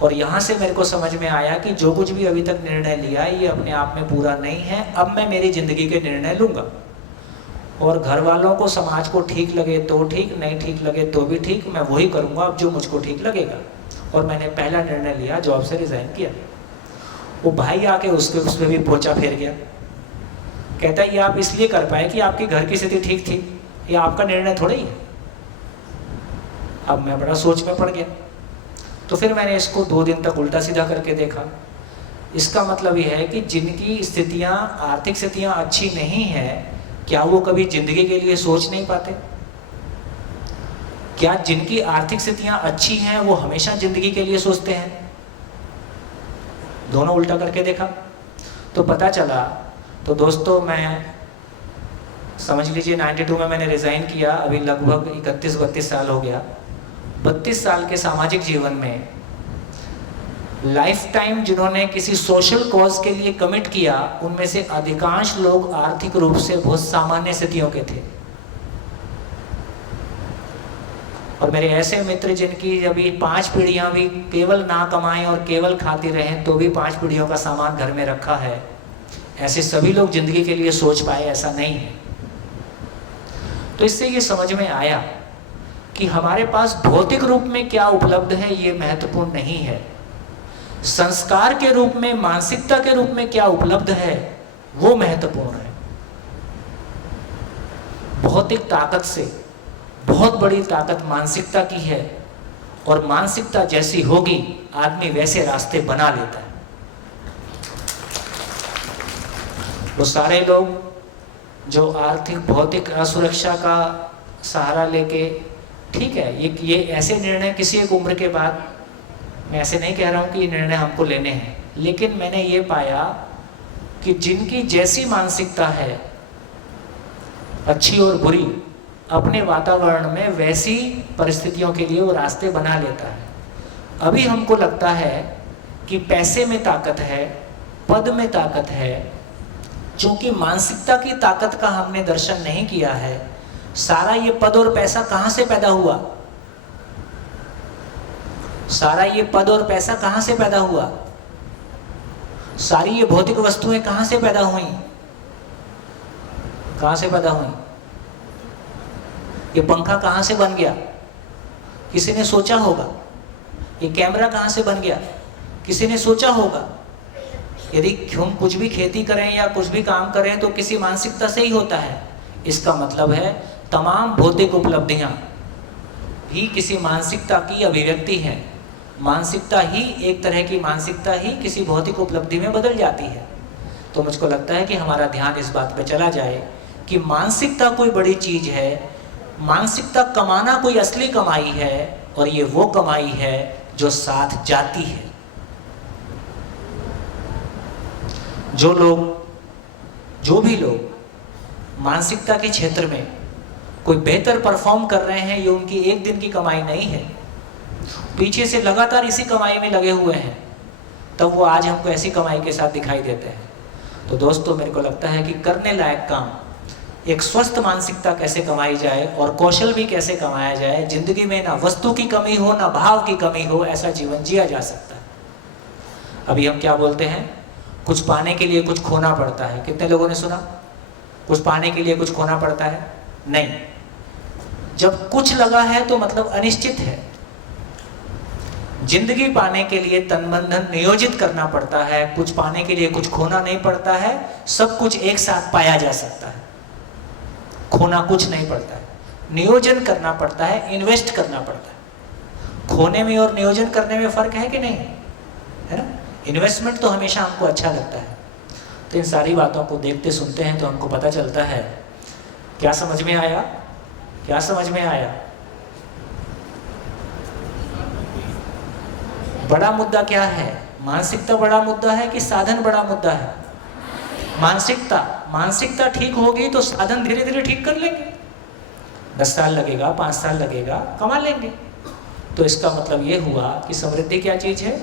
और यहाँ से मेरे को समझ में आया कि जो कुछ भी अभी तक निर्णय लिया ये अपने आप में पूरा नहीं है। अब मैं मेरी ज़िंदगी के निर्णय लूँगा, और घर वालों को, समाज को ठीक लगे तो ठीक, नहीं ठीक लगे तो भी ठीक, मैं वही करूँगा अब जो मुझको ठीक लगेगा। और मैंने पहला निर्णय लिया, जॉब से रिज़ाइन किया। वो भाई आके उस पर भी पोछा फेर गया। कहता है ये आप इसलिए कर पाए कि आपकी घर की स्थिति ठीक थी, ये आपका निर्णय थोड़ा ही है। अब मैं बड़ा सोच में पड़ गया। तो फिर मैंने इसको 2 दिन तक उल्टा सीधा करके देखा। इसका मतलब ये है कि जिनकी स्थितियाँ, आर्थिक स्थितियाँ अच्छी नहीं हैं, क्या वो कभी जिंदगी के लिए सोच नहीं पाते? क्या जिनकी आर्थिक स्थितियां अच्छी हैं वो हमेशा जिंदगी के लिए सोचते हैं? दोनों उल्टा करके देखा तो पता चला। तो दोस्तों, मैं समझ लीजिए 92 में मैंने रिज़ाइन किया, अभी लगभग 31-32 साल हो गया। 32 साल के सामाजिक जीवन में लाइफ टाइम जिन्होंने किसी सोशल कॉज के लिए कमिट किया, उनमें से अधिकांश लोग आर्थिक रूप से बहुत सामान्य स्थितियों के थे। और मेरे ऐसे मित्र जिनकी अभी 5 पीढ़ियां भी केवल ना कमाएं और केवल खाती रहें तो भी 5 पीढ़ियों का सामान घर में रखा है, ऐसे सभी लोग जिंदगी के लिए सोच पाए, ऐसा नहीं है। तो इससे ये समझ में आया कि हमारे पास भौतिक रूप में क्या उपलब्ध है ये महत्वपूर्ण नहीं है, संस्कार के रूप में, मानसिकता के रूप में क्या उपलब्ध है वो महत्वपूर्ण है। भौतिक ताकत से बहुत बड़ी ताकत मानसिकता की है, और मानसिकता जैसी होगी आदमी वैसे रास्ते बना लेता है। वो सारे लोग जो आर्थिक भौतिक असुरक्षा का सहारा लेके, ठीक है, ये ऐसे निर्णय किसी एक उम्र के बाद, मैं ऐसे नहीं कह रहा हूँ कि ये निर्णय हमको लेने हैं, लेकिन मैंने ये पाया कि जिनकी जैसी मानसिकता है, अच्छी और बुरी, अपने वातावरण में वैसी परिस्थितियों के लिए वो रास्ते बना लेता है। अभी हमको लगता है कि पैसे में ताकत है, पद में ताकत है, क्योंकि मानसिकता की ताकत का हमने दर्शन नहीं किया है। सारा ये पद और पैसा कहाँ से पैदा हुआ? सारा ये पद और पैसा कहाँ से पैदा हुआ? सारी ये भौतिक वस्तुएं कहाँ से पैदा हुई? कहाँ से पैदा हुई? ये पंखा कहाँ से बन गया? किसी ने सोचा होगा। ये कैमरा कहाँ से बन गया? किसी ने सोचा होगा। यदि हम कुछ भी खेती करें या कुछ भी काम करें तो किसी मानसिकता से ही होता है। इसका मतलब है तमाम भौतिक उपलब्धियां भी किसी मानसिकता की अभिव्यक्ति है। मानसिकता ही, एक तरह की मानसिकता ही किसी भौतिक उपलब्धि में बदल जाती है। तो मुझको लगता है कि हमारा ध्यान इस बात पे चला जाए कि मानसिकता कोई बड़ी चीज़ है, मानसिकता कमाना कोई असली कमाई है, और ये वो कमाई है जो साथ जाती है। जो भी लोग मानसिकता के क्षेत्र में कोई बेहतर परफॉर्म कर रहे हैं, ये उनकी एक दिन की कमाई नहीं है, पीछे से लगातार इसी कमाई में लगे हुए हैं, तब वो आज हमको ऐसी कमाई के साथ दिखाई देते हैं। तो दोस्तों, मेरे को लगता है कि करने लायक काम, एक स्वस्थ मानसिकता कैसे कमाई जाए और कौशल भी कैसे कमाया जाए, जिंदगी में ना वस्तु की कमी हो ना भाव की कमी हो, ऐसा जीवन जिया जा सकता है। अभी हम क्या बोलते हैं, कुछ पाने के लिए कुछ खोना पड़ता है। कितने लोगों ने सुना कुछ पाने के लिए कुछ खोना पड़ता है? नहीं। जब कुछ लगा है तो मतलब अनिश्चित है। जिंदगी पाने के लिए तन मन धन नियोजित करना पड़ता है, कुछ पाने के लिए कुछ खोना नहीं पड़ता है। सब कुछ एक साथ पाया जा सकता है, खोना कुछ नहीं पड़ता है। नियोजन करना पड़ता है, इन्वेस्ट करना पड़ता है। खोने में और नियोजन करने में फर्क है कि नहीं है ना? इन्वेस्टमेंट तो हमेशा हमको अच्छा लगता है। तो इन सारी बातों को देखते सुनते हैं तो हमको पता चलता है। क्या समझ में आया? क्या समझ में आया? बड़ा मुद्दा क्या है? मानसिकता बड़ा मुद्दा है कि साधन बड़ा मुद्दा है? मानसिकता ठीक होगी तो साधन धीरे धीरे ठीक कर लेंगे। 10 साल लगेगा, 5 साल लगेगा, कमा लेंगे। तो इसका मतलब ये हुआ कि समृद्धि क्या चीज है?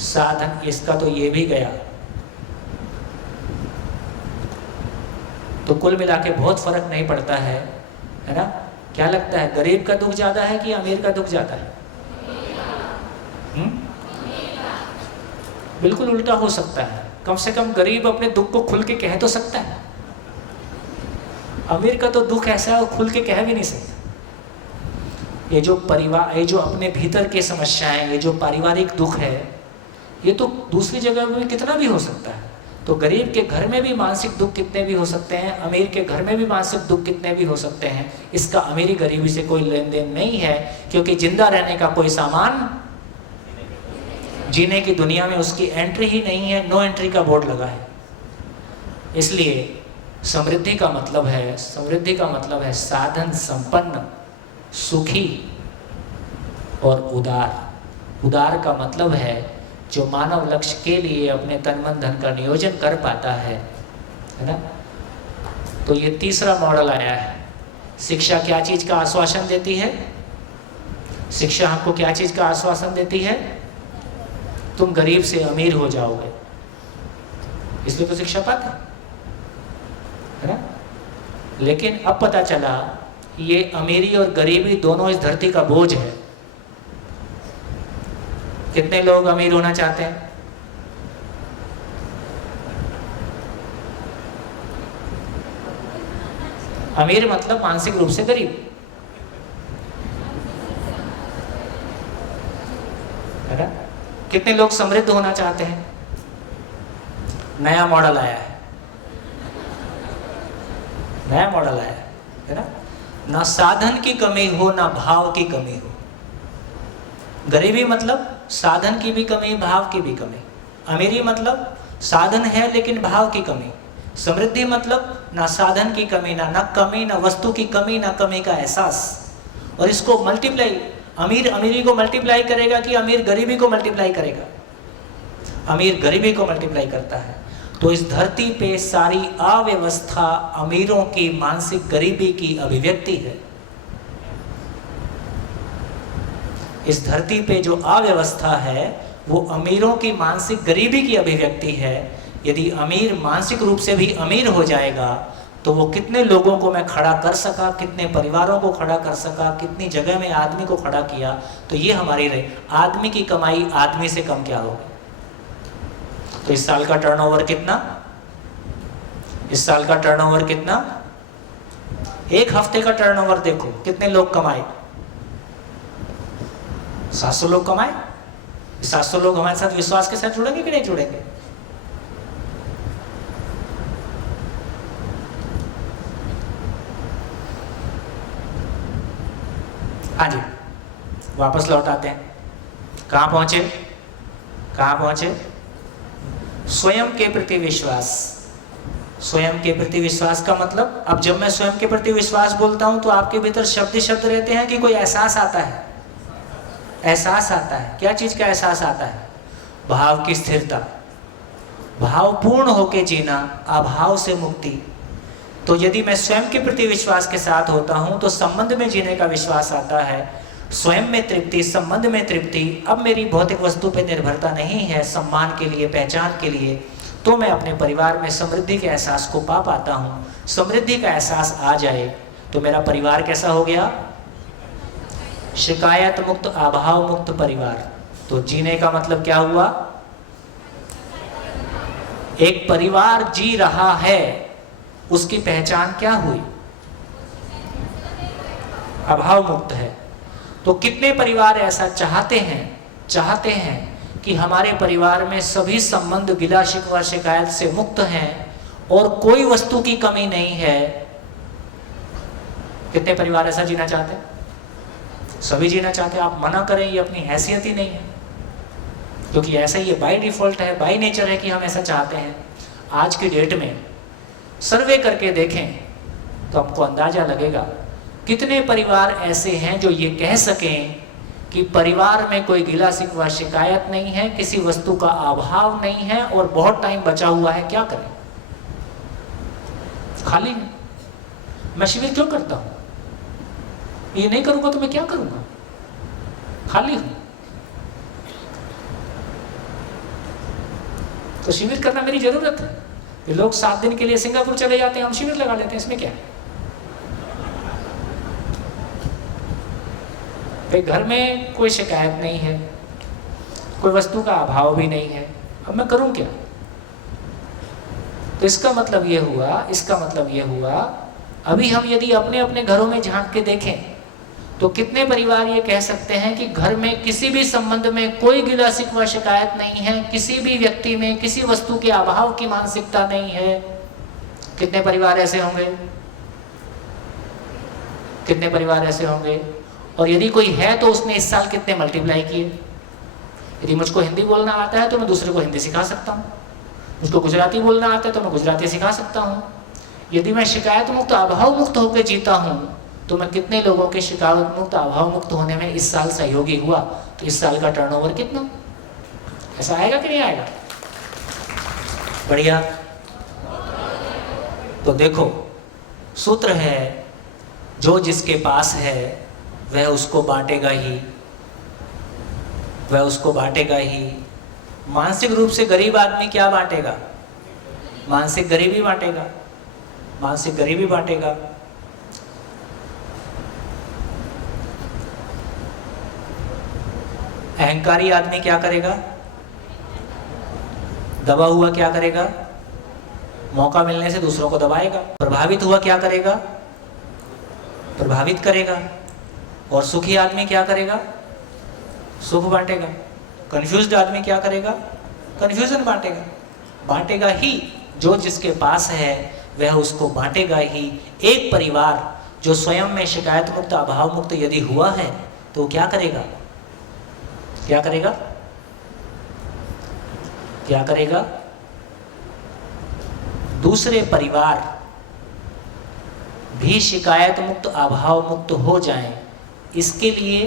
साधन। इसका तो ये भी गया। तो कुल मिला के बहुत फर्क नहीं पड़ता है ना? क्या लगता है, गरीब का दुख ज्यादा है कि अमीर का दुख ज्यादा है? बिल्कुल उल्टा हो सकता है। कम से कम गरीब अपने दुख को खुल के कह तो सकता है। अमीर का तो दुख ऐसा है वो खुल के कह भी नहीं सकता। ये जो परिवार, ये जो अपने भीतर की समस्याएं, ये जो पारिवारिक दुख है, ये तो दूसरी जगह में कितना भी हो सकता है। तो गरीब के घर में भी मानसिक दुख कितने भी हो सकते हैं, अमीर के घर में भी मानसिक दुख कितने भी हो सकते हैं। इसका अमीरी गरीबी से कोई लेन देन नहीं है, क्योंकि जिंदा रहने का कोई सामान, जीने की दुनिया में उसकी एंट्री ही नहीं है, नो एंट्री का बोर्ड लगा है। इसलिए समृद्धि का मतलब है, समृद्धि का मतलब है साधन संपन्न, सुखी और उदार। उदार का मतलब है जो मानव लक्ष्य के लिए अपने तन मन धन का नियोजन कर पाता है ना? तो ये तीसरा मॉडल आया है। शिक्षा क्या चीज का आश्वासन देती है? शिक्षा हमको क्या चीज का आश्वासन देती है? तुम गरीब से अमीर हो जाओगे, इसलिए तो शिक्षा पाते है ना? लेकिन अब पता चला ये अमीरी और गरीबी दोनों इस धरती का बोझ है। कितने लोग अमीर होना चाहते हैं? अमीर मतलब मानसिक रूप से गरीब, है ना? कितने लोग समृद्ध होना चाहते हैं? नया मॉडल आया है, नया मॉडल आया है ना? ना साधन की कमी हो ना भाव की कमी हो। गरीबी मतलब साधन की भी कमी, भाव की भी कमी। अमीरी मतलब साधन है लेकिन भाव की कमी। समृद्धि मतलब ना साधन की कमी, ना कमी, ना वस्तु की कमी, ना कमी का एहसास। और इसको मल्टीप्लाई, अमीर अमीरी को मल्टीप्लाई करेगा कि अमीर गरीबी को मल्टीप्लाई करेगा? अमीर गरीबी को मल्टीप्लाई करता है। तो इस धरती पे सारी अव्यवस्था अमीरों की मानसिक गरीबी की अभिव्यक्ति है। इस धरती पे जो अव्यवस्था है वो अमीरों की मानसिक गरीबी की अभिव्यक्ति है। यदि अमीर मानसिक रूप से भी अमीर हो जाएगा तो वो कितने लोगों को मैं खड़ा कर सका, कितने परिवारों को खड़ा कर सका, कितनी जगह में आदमी को खड़ा किया। तो ये हमारी रही। आदमी की कमाई आदमी से कम क्या होगी? तो इस साल का टर्नओवर कितना? इस साल का टर्नओवर कितना? एक हफ्ते का टर्नओवर देखो कितने लोग कमाए? 700 लोग कमाए। 700 लोग हमारे साथ विश्वास के साथ जुड़ेंगे कि नहीं जुड़ेंगे? हाँ जी, वापस लौट आते हैं। कहाँ पहुंचे? कहाँ पहुंचे? स्वयं के प्रति विश्वास। स्वयं के प्रति विश्वास का मतलब, अब जब मैं स्वयं के प्रति विश्वास बोलता हूं तो आपके भीतर शब्द शब्द रहते हैं कि कोई एहसास आता है? एहसास आता है। क्या चीज का एहसास आता है? भाव की स्थिरता, भावपूर्ण होके जीना, अभाव से मुक्ति। तो यदि मैं स्वयं के प्रति विश्वास के साथ होता हूं तो संबंध में जीने का विश्वास आता है। स्वयं में तृप्ति, संबंध में तृप्ति। अब मेरी भौतिक वस्तु पे निर्भरता नहीं है सम्मान के लिए, पहचान के लिए। तो मैं अपने परिवार में समृद्धि के एहसास को पा पाता हूँ। समृद्धि का एहसास आ जाए तो मेरा परिवार कैसा हो गया? शिकायत मुक्त, अभाव मुक्त परिवार। तो जीने का मतलब क्या हुआ? एक परिवार जी रहा है, उसकी पहचान क्या हुई? अभाव मुक्त है। तो कितने परिवार ऐसा चाहते हैं कि हमारे परिवार में सभी संबंध गिला शिकवा शिकायत से मुक्त हैं और कोई वस्तु की कमी नहीं है? कितने परिवार ऐसा जीना चाहते हैं? सभी जीना चाहते हैं। आप मना करें, ये अपनी हैसियत ही नहीं है, क्योंकि ऐसा ही बाय डिफॉल्ट है, बाय नेचर है कि हम ऐसा चाहते हैं। आज की डेट में सर्वे करके देखें तो आपको अंदाजा लगेगा कितने परिवार ऐसे हैं जो ये कह सकें कि परिवार में कोई गिला शिकवा शिकायत नहीं है, किसी वस्तु का अभाव नहीं है और बहुत टाइम बचा हुआ है। क्या करें? खाली है। मैं शिविर क्यों करता हूं? ये नहीं करूंगा तो मैं क्या करूंगा? खाली हूं। तो शिविर करना मेरी जरूरत है। ये लोग 7 दिन के लिए सिंगापुर चले जाते हैं, हम शिविर लगा लेते हैं, इसमें क्या है? भाई घर में कोई शिकायत नहीं है, कोई वस्तु का अभाव भी नहीं है, अब मैं करूं क्या? तो इसका मतलब ये हुआ अभी हम यदि अपने अपने घरों में झांक के देखें तो कितने परिवार ये कह सकते हैं कि घर में किसी भी संबंध में कोई गिला शिकवा शिकायत नहीं है, किसी भी व्यक्ति में किसी वस्तु के अभाव की मानसिकता नहीं है? कितने परिवार ऐसे होंगे? कितने परिवार ऐसे होंगे? और यदि कोई है तो उसने इस साल कितने मल्टीप्लाई किए? यदि मुझको हिंदी बोलना आता है तो मैं दूसरे को हिंदी सिखा सकता हूँ, मुझको गुजराती बोलना आता है तो मैं गुजराती सिखा सकता हूँ। यदि मैं शिकायत मुक्त अभाव मुक्त होकर जीता हूँ तो मैं कितने लोगों के शिकायत मुक्त अभाव मुक्त होने में इस साल सहयोगी हुआ? तो इस साल का टर्नओवर कितना? ऐसा आएगा कि नहीं आएगा? बढ़िया। तो देखो सूत्र है, जो जिसके पास है वह उसको बांटेगा ही, वह उसको बांटेगा ही। मानसिक रूप से गरीब आदमी क्या बांटेगा? मानसिक गरीबी बांटेगा, मानसिक गरीबी बांटेगा। अहंकारी आदमी क्या करेगा? दबा हुआ क्या करेगा? मौका मिलने से दूसरों को दबाएगा। प्रभावित हुआ क्या करेगा? प्रभावित करेगा। और सुखी आदमी क्या करेगा? सुख बांटेगा। कंफ्यूज्ड आदमी क्या करेगा? कंफ्यूजन बांटेगा। बांटेगा ही, जो जिसके पास है वह उसको बांटेगा ही। एक परिवार जो स्वयं में शिकायत मुक्त अभाव मुक्त यदि हुआ है तो क्या करेगा? क्या करेगा? क्या करेगा? दूसरे परिवार भी शिकायत मुक्त अभाव मुक्त हो जाएं, इसके लिए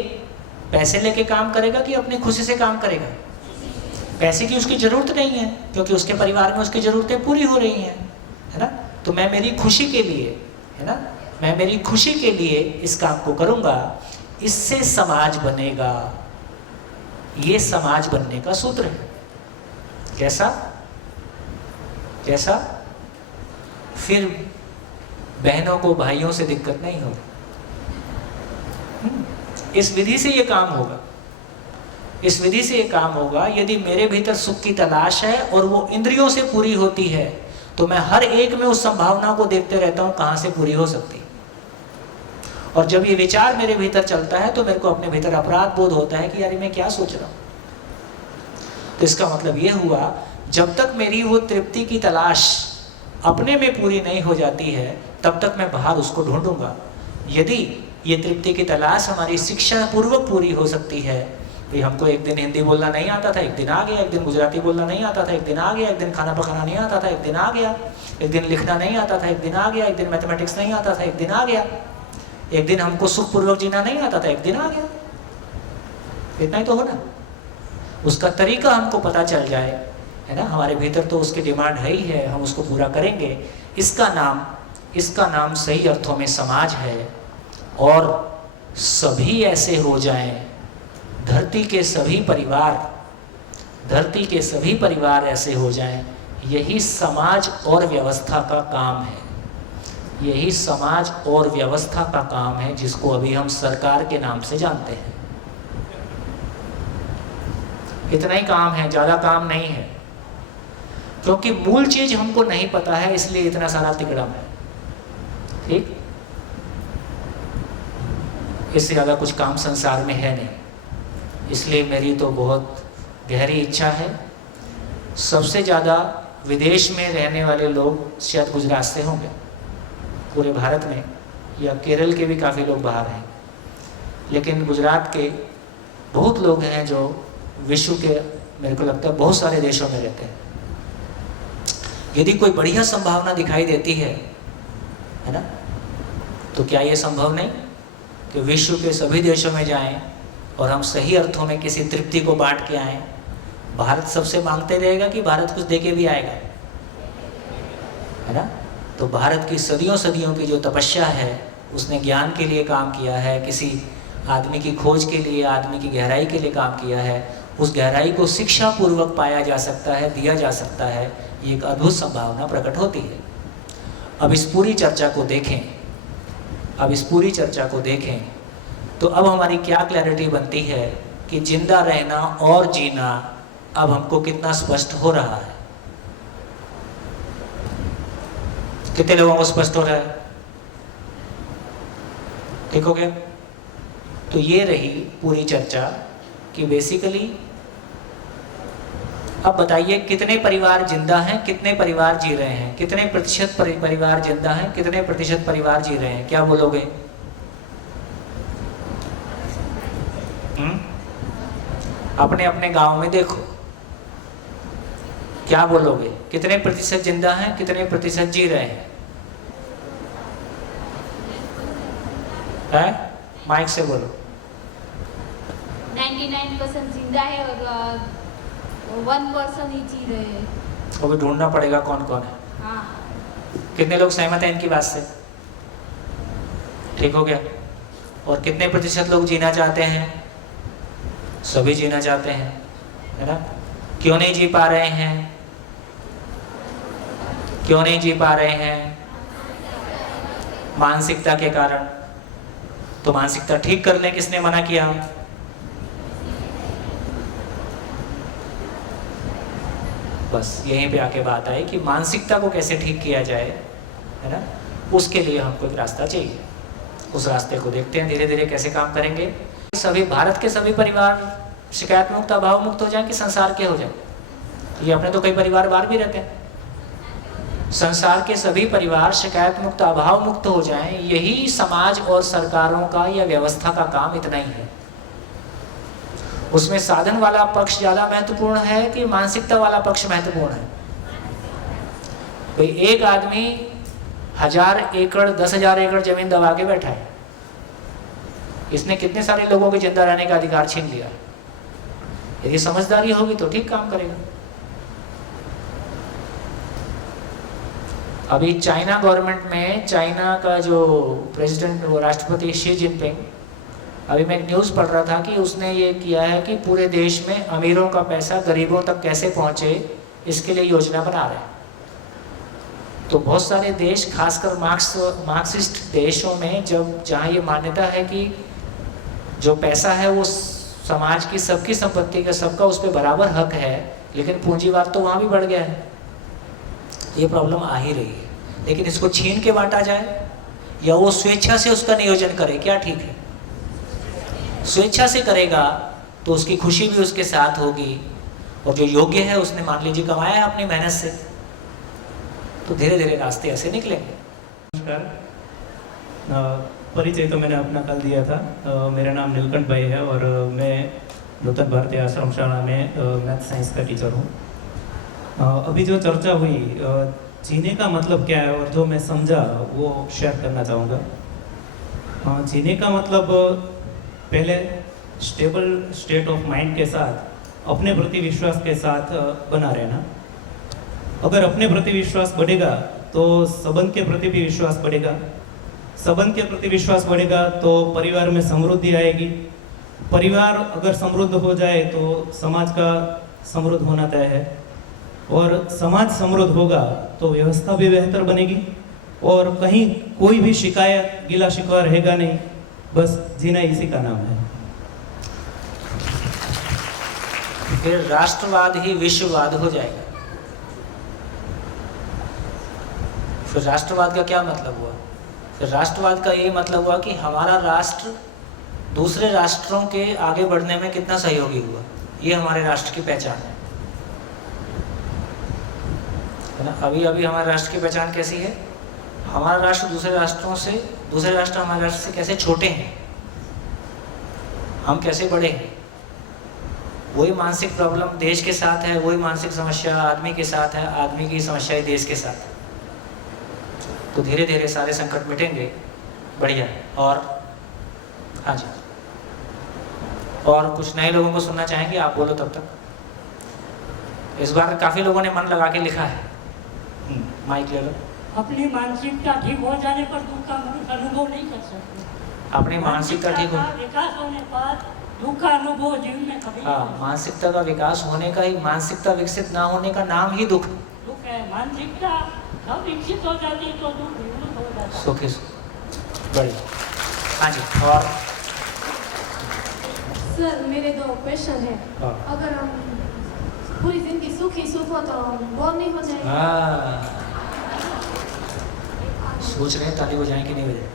पैसे लेके काम करेगा कि अपनी खुशी से काम करेगा? पैसे की उसकी जरूरत नहीं है, क्योंकि उसके परिवार में उसकी जरूरतें पूरी हो रही हैं, है ना? तो मैं मेरी खुशी के लिए, है ना, मैं मेरी खुशी के लिए इस काम को करूंगा, इससे समाज बनेगा। ये समाज बनने का सूत्र है। कैसा? कैसा? फिर बहनों को भाइयों से दिक्कत नहीं होगी। इस विधि से ये काम होगा। इस विधि से ये काम होगा। यदि मेरे भीतर सुख की तलाश है और वो इंद्रियों से पूरी होती है तो मैं हर एक में उस संभावना को देखते रहता हूं कहां से पूरी हो सकती। और जब ये विचार मेरे भीतर चलता है तो मेरे को अपने भीतर अपराध बोध होता है कि यार मैं क्या सोच रहा हूं। तो इसका मतलब ये हुआ, जब तक मेरी वो तृप्ति की तलाश अपने में पूरी नहीं हो जाती है तब तक मैं बाहर उसको ढूंढूंगा। यदि ये तृप्ति की तलाश हमारी शिक्षा पूर्वक पूरी हो सकती है, भाई हमको एक दिन हिंदी बोलना नहीं आता था, एक दिन आ गया। एक दिन गुजराती बोलना नहीं आता था, एक दिन आ गया। एक दिन खाना पकाना नहीं आता था, एक दिन आ गया। एक दिन लिखना नहीं आता था, एक दिन आ गया। एक दिन मैथमेटिक्स नहीं आता था, एक दिन आ गया। एक दिन हमको सुखपूर्वक जीना नहीं आता था, एक दिन आ गया। इतना ही तो हो ना। उसका तरीका हमको पता चल जाए, है ना, हमारे भीतर तो उसकी डिमांड है ही है, हम उसको पूरा करेंगे। इसका नाम सही अर्थों में समाज है। और सभी ऐसे हो जाएं, धरती के सभी परिवार ऐसे हो जाएं, यही समाज और व्यवस्था का काम है। यही समाज और व्यवस्था का काम है, जिसको अभी हम सरकार के नाम से जानते हैं। इतना ही काम है, ज़्यादा काम नहीं है। क्योंकि मूल चीज हमको नहीं पता है, इसलिए इतना सारा तिकड़म है। ठीक, इससे ज़्यादा कुछ काम संसार में है नहीं। इसलिए मेरी तो बहुत गहरी इच्छा है, सबसे ज़्यादा विदेश में रहने वाले लोग शायद गुजरात से होंगे पूरे भारत में, या केरल के भी काफ़ी लोग बाहर हैं, लेकिन गुजरात के बहुत लोग हैं जो विश्व के, मेरे को लगता है, बहुत सारे देशों में रहते हैं। यदि कोई बढ़िया संभावना दिखाई देती है ना, तो क्या ये संभव नहीं कि विश्व के सभी देशों में जाएं और हम सही अर्थों में किसी तृप्ति को बांट के आएं? भारत सबसे मांगते रहेगा कि भारत कुछ दे के भी आएगा, है ना? तो भारत की सदियों की जो तपस्या है, उसने ज्ञान के लिए काम किया है, किसी आदमी की खोज के लिए, आदमी की गहराई के लिए काम किया है, उस गहराई को शिक्षा पूर्वक पाया जा सकता है, दिया जा सकता है, ये एक अद्भुत संभावना प्रकट होती है। अब इस पूरी चर्चा को देखें, तो अब हमारी क्या क्लैरिटी बनती है कि जिंदा रहना और जीना अब हमको कितना स्पष्ट हो रहा है। कितने लोगों को स्पष्ट हो रहा है? ठीक हो गया? तो ये रही पूरी चर्चा कि बेसिकली अब बताइए कितने परिवार जिंदा हैं, कितने परिवार जी रहे हैं, कितने प्रतिशत परिवार जिंदा हैं, कितने प्रतिशत परिवार जी रहे हैं? क्या बोलोगे? अपने अपने गांव में देखो, क्या बोलोगे? कितने प्रतिशत जिंदा हैं, कितने प्रतिशत जी रहे हैं? माइक से बोलो। 99% जिंदा है और 1% ही जी रहे हैं। वो भी ढूंढना पड़ेगा कौन कौन है। हाँ। कितने लोग सहमत हैं इनकी बात से? ठीक हो गया? और कितने प्रतिशत लोग जीना चाहते हैं? सभी जीना चाहते हैं, है ना? क्यों नहीं जी पा रहे हैं? क्यों नहीं जी पा रहे हैं? मानसिकता के कारण। तो मानसिकता ठीक कर लें, किसने मना किया? बस यहीं पे आके बात आई कि मानसिकता को कैसे ठीक किया जाए, है ना? उसके लिए हमको एक रास्ता चाहिए। उस रास्ते को देखते हैं धीरे धीरे कैसे काम करेंगे। सभी भारत के सभी परिवार शिकायत मुक्त, अभाव मुक्त हो जाएं कि संसार के हो जाएं? ये अपने तो कई परिवार बाहर भी रहते हैं। संसार के सभी परिवार शिकायत मुक्त, अभाव मुक्त हो जाएं, यही समाज और सरकारों का या व्यवस्था का काम इतना ही है। उसमें साधन वाला पक्ष ज्यादा महत्वपूर्ण है कि मानसिकता वाला पक्ष महत्वपूर्ण है? भाई एक आदमी 1000 एकड़ 10,000 एकड़ जमीन दबा के बैठा है, इसने कितने सारे लोगों के जिंदा रहने का अधिकार छीन लिया। यदि समझदारी होगी तो ठीक काम करेगा। अभी चाइना गवर्नमेंट में, चाइना का जो प्रेसिडेंट, वो राष्ट्रपति शी जिनपिंग, अभी मैं एक न्यूज़ पढ़ रहा था कि उसने ये किया है कि पूरे देश में अमीरों का पैसा गरीबों तक कैसे पहुंचे, इसके लिए योजना बना रहे हैं। तो बहुत सारे देश, खासकर मार्क्सिस्ट देशों में, जहाँ ये मान्यता है कि जो पैसा है वो समाज की सबकी संपत्ति का, सबका उस पर बराबर हक है, लेकिन पूंजीवाद तो वहाँ भी बढ़ गया है। ये प्रॉब्लम आ ही रही है। लेकिन इसको छीन के बांटा जाए या वो स्वेच्छा से उसका नियोजन करे, क्या ठीक है? स्वेच्छा से करेगा तो उसकी खुशी भी उसके साथ होगी, और जो योग्य है उसने मान लीजिए कमाया है अपनी मेहनत से, तो धीरे धीरे रास्ते ऐसे निकलेंगे। नमस्कार, परिचय तो मैंने अपना कल दिया था। मेरा नाम नीलकंठ भाई है और मैं नूतन भारतीय आश्रम शाला में मैथ साइंस का टीचर हूँ। अभी जो चर्चा हुई, जीने का मतलब क्या है और जो मैं समझा वो शेयर करना चाहूँगा। जीने का मतलब पहले स्टेबल स्टेट ऑफ माइंड के साथ, अपने प्रति विश्वास के साथ बना रहना। अगर अपने प्रति विश्वास बढ़ेगा तो संबंध के प्रति भी विश्वास बढ़ेगा, संबंध के प्रति विश्वास बढ़ेगा तो परिवार में समृद्धि आएगी। परिवार अगर समृद्ध हो जाए तो समाज का समृद्ध होना तय है, और समाज समृद्ध होगा तो व्यवस्था भी बेहतर बनेगी, और कहीं कोई भी शिकायत, गिला शिकवा रहेगा नहीं। बस जीना इसी का नाम है। फिर राष्ट्रवाद ही विश्ववाद हो जाएगा। फिर राष्ट्रवाद का क्या मतलब हुआ? फिर राष्ट्रवाद का ये मतलब हुआ कि हमारा राष्ट्र दूसरे राष्ट्रों के आगे बढ़ने में कितना सहयोगी हुआ, ये हमारे राष्ट्र की पहचान है ना? अभी अभी हमारे राष्ट्र की पहचान कैसी है? हमारा राष्ट्र दूसरे राष्ट्रों से, दूसरे राष्ट्र हमारे राष्ट्र से कैसे छोटे हैं, हम कैसे बड़े हैं। वही मानसिक प्रॉब्लम देश के साथ है, वही मानसिक समस्या आदमी के साथ है, आदमी की समस्या देश के साथ है। तो धीरे धीरे सारे संकट मिटेंगे। बढ़िया। और हाँ जी, और कुछ नए लोगों को सुनना चाहेंगे? आप बोलो तब तक। इस बार काफ़ी लोगों ने मन लगा के लिखा है। माइक ले लो। अपनी मानसिकता ठीक हो जाने पर दुख का अनुभव नहीं कर सकते। अपनी मानसिकता ठीक हो, विकास होने पर दुख का अनुभव जीवन में कभी हाँ, मानसिकता का विकास होने का ही, मानसिकता विकसित ना होने का नाम ही दुख है। दुख है। मानसिकता जब विकसित हो जाती है तो दुख निवृत्त हो जाता है। सुखी बढ़िया। हाँ जी, और सर मेरे 2 क्वेश्चन है। हाँ। अगर हम पूरी जिंदगी सुखी सुख हो तो हम बोर नहीं हो जाएंगे? हाँ, सोच रहे हैं ताली बजाएं कि नहीं बजाएं।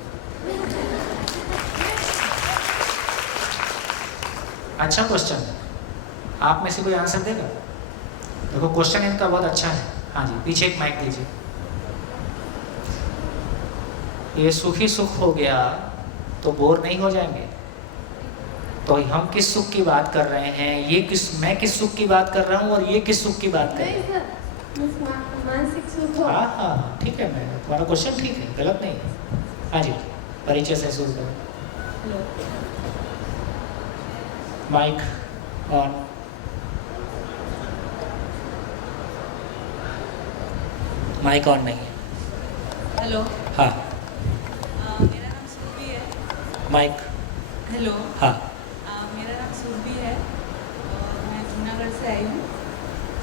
अच्छा क्वेश्चन है, आप में से कोई आंसर देगा? देखो क्वेश्चन इनका बहुत अच्छा है। हाँ जी, पीछे एक माइक दीजिए। ये सुखी सुख हो गया तो बोर नहीं हो जाएंगे? तो हम किस सुख की बात कर रहे हैं? मैं किस सुख की बात कर रहा हूँ और ये किस सुख की बात कर रहे हैं? नहीं सर, मानसिक सुख हो। हाँ हाँ ठीक है, मैं तुम्हारा क्वेश्चन ठीक है, गलत नहीं है। हाँ जी, परिचय से शुरू करें। Hello. Mic on. Mic on नहीं है। हेलो। हाँ। मेरा नाम सुरभि है। माइक। हेलो। हाँ। मेरा नाम सुरभि है और मैं जूनागढ़ से आई हूँ।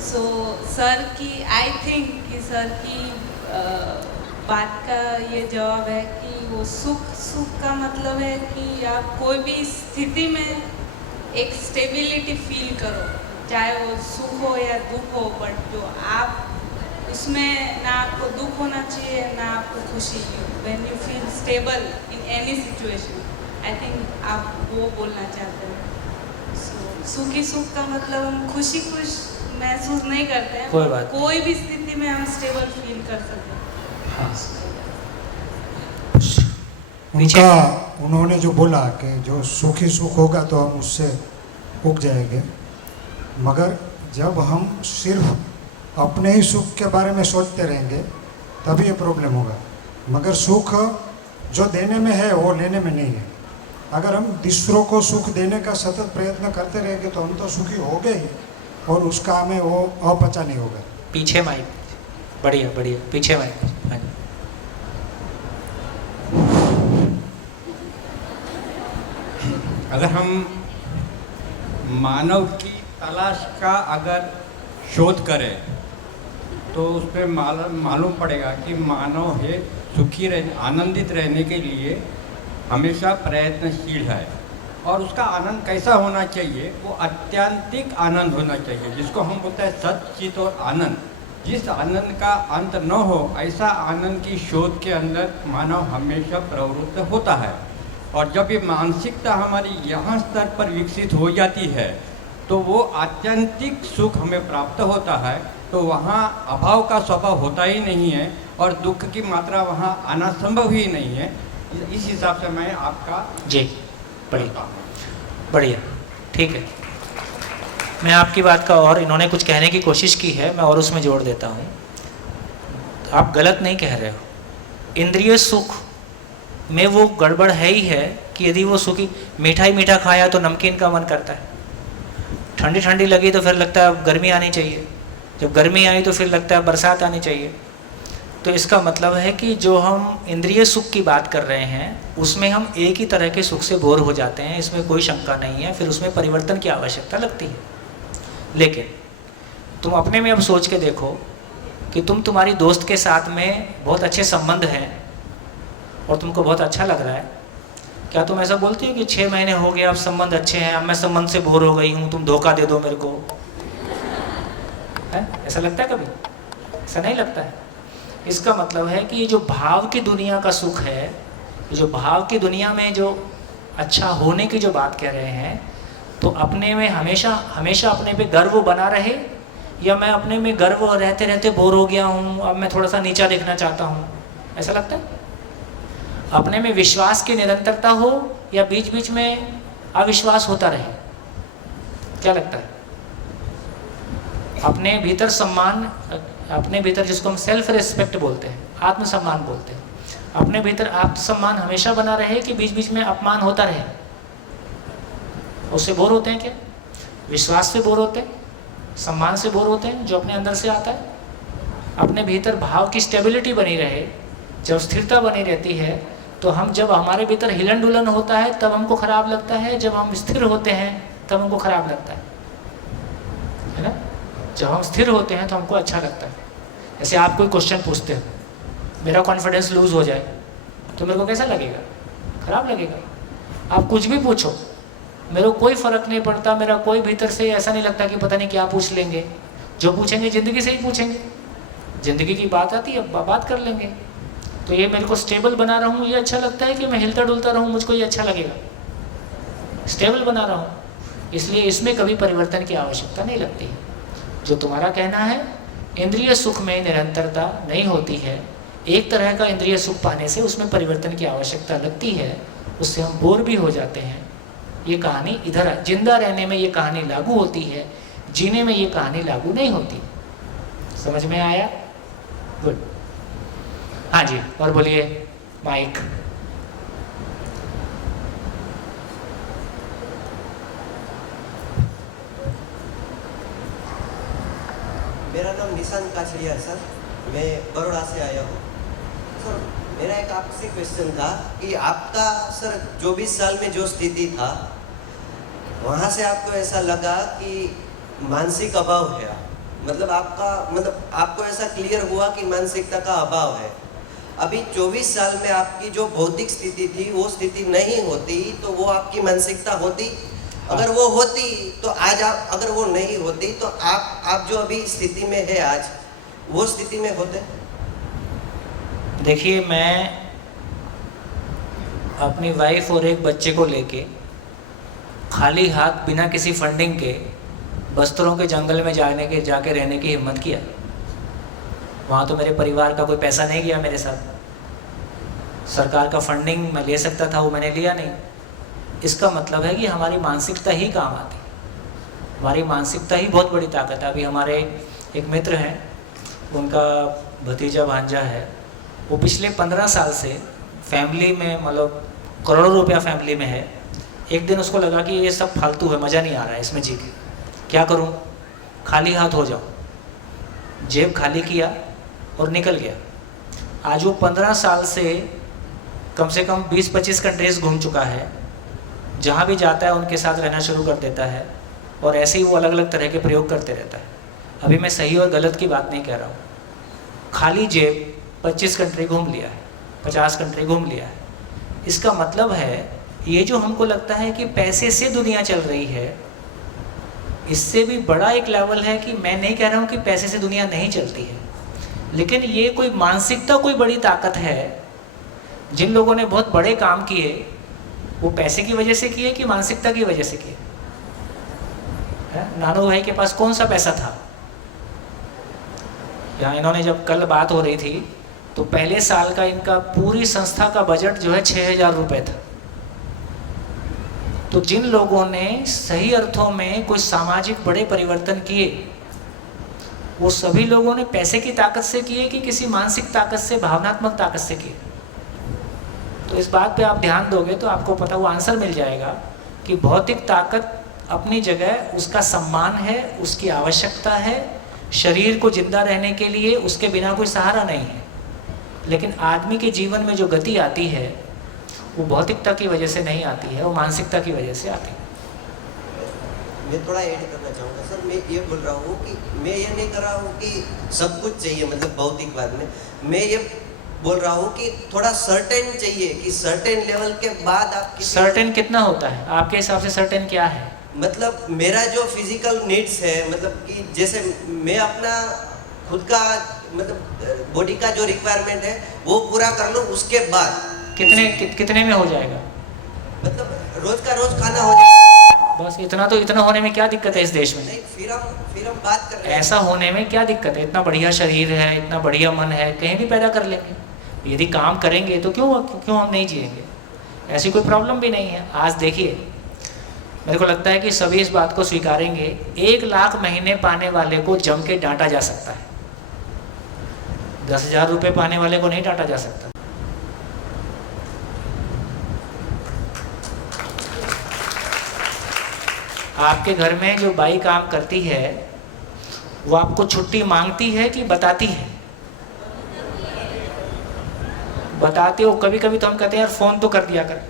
सो सर की आई थिंक कि सर की बात का ये जवाब है कि वो सुख का मतलब है कि आप कोई भी स्थिति में एक स्टेबिलिटी फील करो, चाहे वो सुख हो या दुख हो, बट जो आप उसमें ना आपको दुख होना चाहिए ना आपको खुशी। When you feel stable in any situation, I think आप वो बोलना चाहते हैं। सुखी सुख का मतलब हम खुश महसूस नहीं करते हैं, कोई बात कोई भी स्थिति में हम स्टेबल फील कर सकते हैं। हाँ। उन्होंने जो बोला कि जो सुखी सुख होगा तो हम उससे उग जाएंगे, मगर जब हम सिर्फ अपने ही सुख के बारे में सोचते रहेंगे तभी ये प्रॉब्लम होगा। मगर सुख जो देने में है वो लेने में नहीं है। अगर हम दूसरों को सुख देने का सतत प्रयत्न करते रहेंगे तो हम तो सुखी हो गए ही, और उसका हमें वो अपचा नहीं होगा। पीछे माइक। बढ़िया बढ़िया, पीछे माइक। हाँ जी। अगर हम मानव की तलाश का अगर शोध करें तो उसमें मालूम पड़ेगा कि मानव है सुखी आनंदित रहने के लिए हमेशा प्रयत्नशील है। और उसका आनंद कैसा होना चाहिए? वो अत्यंतिक आनंद होना चाहिए, जिसको हम बोलते हैं सच्चित और आनंद। जिस आनंद का अंत न हो, ऐसा आनंद की शोध के अंदर मानव हमेशा प्रवृत्त होता है। और जब ये मानसिकता हमारी यहाँ स्तर पर विकसित हो जाती है तो वो आत्यंतिक सुख हमें प्राप्त होता है। तो वहाँ अभाव का स्वभाव होता ही नहीं है और दुख की मात्रा वहाँ आना संभव ही नहीं है। इस हिसाब से मैं आपका जी बढ़िया बढ़िया, ठीक है। मैं आपकी बात का और इन्होंने कुछ कहने की कोशिश की है, मैं और उसमें जोड़ देता हूँ। आप गलत नहीं कह रहे हो। इंद्रिय सुख में वो गड़बड़ है ही है कि यदि वो सुखी मीठा खाया तो नमकीन का मन करता है, ठंडी ठंडी लगी तो फिर लगता है अब गर्मी आनी चाहिए, जब गर्मी आई तो फिर लगता है बरसात आनी चाहिए। तो इसका मतलब है कि जो हम इंद्रिय सुख की बात कर रहे हैं उसमें हम एक ही तरह के सुख से बोर हो जाते हैं, इसमें कोई शंका नहीं है। फिर उसमें परिवर्तन की आवश्यकता लगती है। लेकिन तुम अपने में अब सोच के देखो कि तुम्हारी दोस्त के साथ में बहुत अच्छे संबंध हैं और तुमको बहुत अच्छा लग रहा है, क्या तुम ऐसा बोलते हो कि 6 महीने हो गए अब संबंध अच्छे हैं, अब मैं संबंध से बोर हो गई हूँ, तुम धोखा दे दो मेरे को? है ऐसा लगता है कभी? ऐसा नहीं लगता है। इसका मतलब है कि ये जो भाव की दुनिया का सुख है, जो भाव की दुनिया में जो अच्छा होने की जो बात कह रहे हैं, तो अपने में हमेशा हमेशा अपने पे गर्व बना रहे, या मैं अपने में गर्व रहते रहते बोर हो गया हूँ, अब मैं थोड़ा सा नीचा देखना चाहता हूँ, ऐसा लगता है? अपने में विश्वास की निरंतरता हो या बीच बीच में अविश्वास होता रहे, क्या लगता है? अपने भीतर सम्मान, अपने भीतर जिसको हम सेल्फ रिस्पेक्ट बोलते हैं, आत्मसम्मान बोलते हैं, अपने भीतर आत्मसम्मान हमेशा बना रहे कि बीच बीच में अपमान होता रहे? उससे बोर होते हैं क्या? विश्वास से बोर होते हैं, सम्मान से बोर होते हैं जो अपने अंदर से आता है। अपने भीतर भाव की स्टेबिलिटी बनी रहे, जब स्थिरता बनी रहती है तो हम जब हमारे भीतर हिलन डुलन होता है तब हमको खराब लगता है, जब हम स्थिर होते हैं तब हमको खराब लगता है ना। जब हम स्थिर होते हैं तो हमको अच्छा लगता है। जैसे आप कोई क्वेश्चन पूछते हो, मेरा कॉन्फिडेंस लूज हो जाए तो मेरे को कैसा लगेगा? खराब लगेगा। आप कुछ भी पूछो, मेरे को कोई फ़र्क नहीं पड़ता, मेरा कोई भीतर से ऐसा नहीं लगता कि पता नहीं क्या पूछ लेंगे। जो पूछेंगे ज़िंदगी से ही पूछेंगे, ज़िंदगी की बात आती है बात कर लेंगे। तो ये मेरे को स्टेबल बना रहा हूँ, ये अच्छा लगता है कि मैं हिलता डुलता रहूँ, मुझको ये अच्छा लगेगा। स्टेबल बना रहा हूँ, इसलिए इसमें कभी परिवर्तन की आवश्यकता नहीं लगती है। जो तुम्हारा कहना है, इंद्रिय सुख में निरंतरता नहीं होती है। एक तरह का इंद्रिय सुख पाने से उसमें परिवर्तन की आवश्यकता लगती है, उससे हम बोर भी हो जाते हैं। ये कहानी इधर जिंदा रहने में ये कहानी लागू होती है, जीने में ये कहानी लागू नहीं होती। समझ में आया? गुड। हाँ जी, और बोलिए माइक। मेरा नाम निशांत काछड़िया है सर, मैं बड़ौदा से आया हूँ। सर मेरा एक आपसे क्वेश्चन था कि आपका सर 24 साल में जो स्थिति था, वहाँ से आपको ऐसा लगा कि मानसिक अभाव है, मतलब आपको ऐसा क्लियर हुआ कि मानसिकता का अभाव है। अभी 24 साल में आपकी जो भौतिक स्थिति थी वो स्थिति नहीं होती तो वो आपकी मानसिकता होती? अगर वो होती तो आज आप, अगर वो नहीं होती तो आप जो अभी स्थिति में है आज, वो स्थिति में होते? देखिए, मैं अपनी वाइफ और एक बच्चे को लेके खाली हाथ बिना किसी फंडिंग के बस्तरों के जंगल में जाके रहने की हिम्मत किया। वहाँ तो मेरे परिवार का कोई पैसा नहीं गया मेरे साथ। सरकार का फंडिंग मैं ले सकता था, वो मैंने लिया नहीं। इसका मतलब है कि हमारी मानसिकता ही काम आती। हमारी मानसिकता ही बहुत बड़ी ताकत है। अभी हमारे एक मित्र हैं, उनका भतीजा भांजा है, वो पिछले 15 साल से फैमिली में, मतलब करोड़ों रुपया फैमिली में है। एक दिन उसको लगा कि ये सब फालतू है, मज़ा नहीं आ रहा है इसमें जी के, क्या करूं? खाली हाथ हो जाऊं। जेब खाली किया और निकल गया। आज वो 15 साल से कम 20-25 कंट्रीज़ घूम चुका है। जहाँ भी जाता है उनके साथ रहना शुरू कर देता है और ऐसे ही वो अलग अलग तरह के प्रयोग करते रहता है। अभी मैं सही और गलत की बात नहीं कह रहा हूँ। खाली जेब 25 कंट्री घूम लिया है, 50 कंट्री घूम लिया है। इसका मतलब है ये जो हमको लगता है कि पैसे से दुनिया चल रही है, इससे भी बड़ा एक लेवल है कि मैं नहीं कह रहा हूँ कि पैसे से दुनिया नहीं चलती है, लेकिन ये कोई मानसिकता कोई बड़ी ताकत है। जिन लोगों ने बहुत बड़े काम किए वो पैसे की वजह से किए कि मानसिकता की वजह से किए? नानू भाई के पास कौन सा पैसा था? यहाँ इन्होंने जब कल बात हो रही थी तो पहले साल का इनका पूरी संस्था का बजट जो है 6,000 रुपये था। तो जिन लोगों ने सही अर्थों में कुछ सामाजिक बड़े परिवर्तन किए, वो सभी लोगों ने पैसे की ताकत से किए कि किसी मानसिक ताकत से, भावनात्मक ताकत से किए? तो इस बात पे आप ध्यान दोगे तो आपको पता, वो आंसर मिल जाएगा कि भौतिक ताकत अपनी जगह, उसका सम्मान है, उसकी आवश्यकता है। शरीर को जिंदा रहने के लिए उसके बिना कोई सहारा नहीं है। लेकिन आदमी के जीवन में जो गति आती है वो भौतिकता की वजह से नहीं आती है, वो मानसिकता की वजह से आती है। मैं थोड़ा ऐड करना चाहूँगा सर। मैं ये बोल रहा हूँ कि मैं ये नहीं कर रहा हूँ कि सब कुछ चाहिए, मतलब भौतिकवाद में। मैं ये बोल रहा हूँ कि थोड़ा सर्टेन चाहिए, कि सर्टेन लेवल के बाद आप सर्टेन कितना होता है आपके हिसाब से? सर्टेन क्या है? मतलब मेरा जो फिजिकल नीड्स है, मतलब कि जैसे मैं अपना खुद का, मतलब बॉडी का जो रिक्वायरमेंट है वो पूरा कर लूँ, उसके बाद कितने में हो जाएगा? मतलब रोज का रोज खाना हो जाएगा। बस इतना? तो इतना होने में क्या दिक्कत है इस देश में? नहीं, फिर हम बात कर रहे हैं। ऐसा होने में क्या दिक्कत है? इतना बढ़िया शरीर है, इतना बढ़िया मन है, कहीं भी पैदा कर लेंगे। यदि काम करेंगे तो क्यों हम नहीं जिएंगे? ऐसी कोई प्रॉब्लम भी नहीं है। आज देखिए, मेरे को लगता है कि सभी इस बात को स्वीकारेंगे, 1 लाख महीने पाने वाले को जम के डांटा जा सकता है, 10,000 रुपये पाने वाले को नहीं डांटा जा सकता। आपके घर में जो बाई काम करती है वो आपको छुट्टी मांगती है कि बताती है? बताते हो, कभी कभी तो हम कहते हैं यार फ़ोन तो कर दिया कर,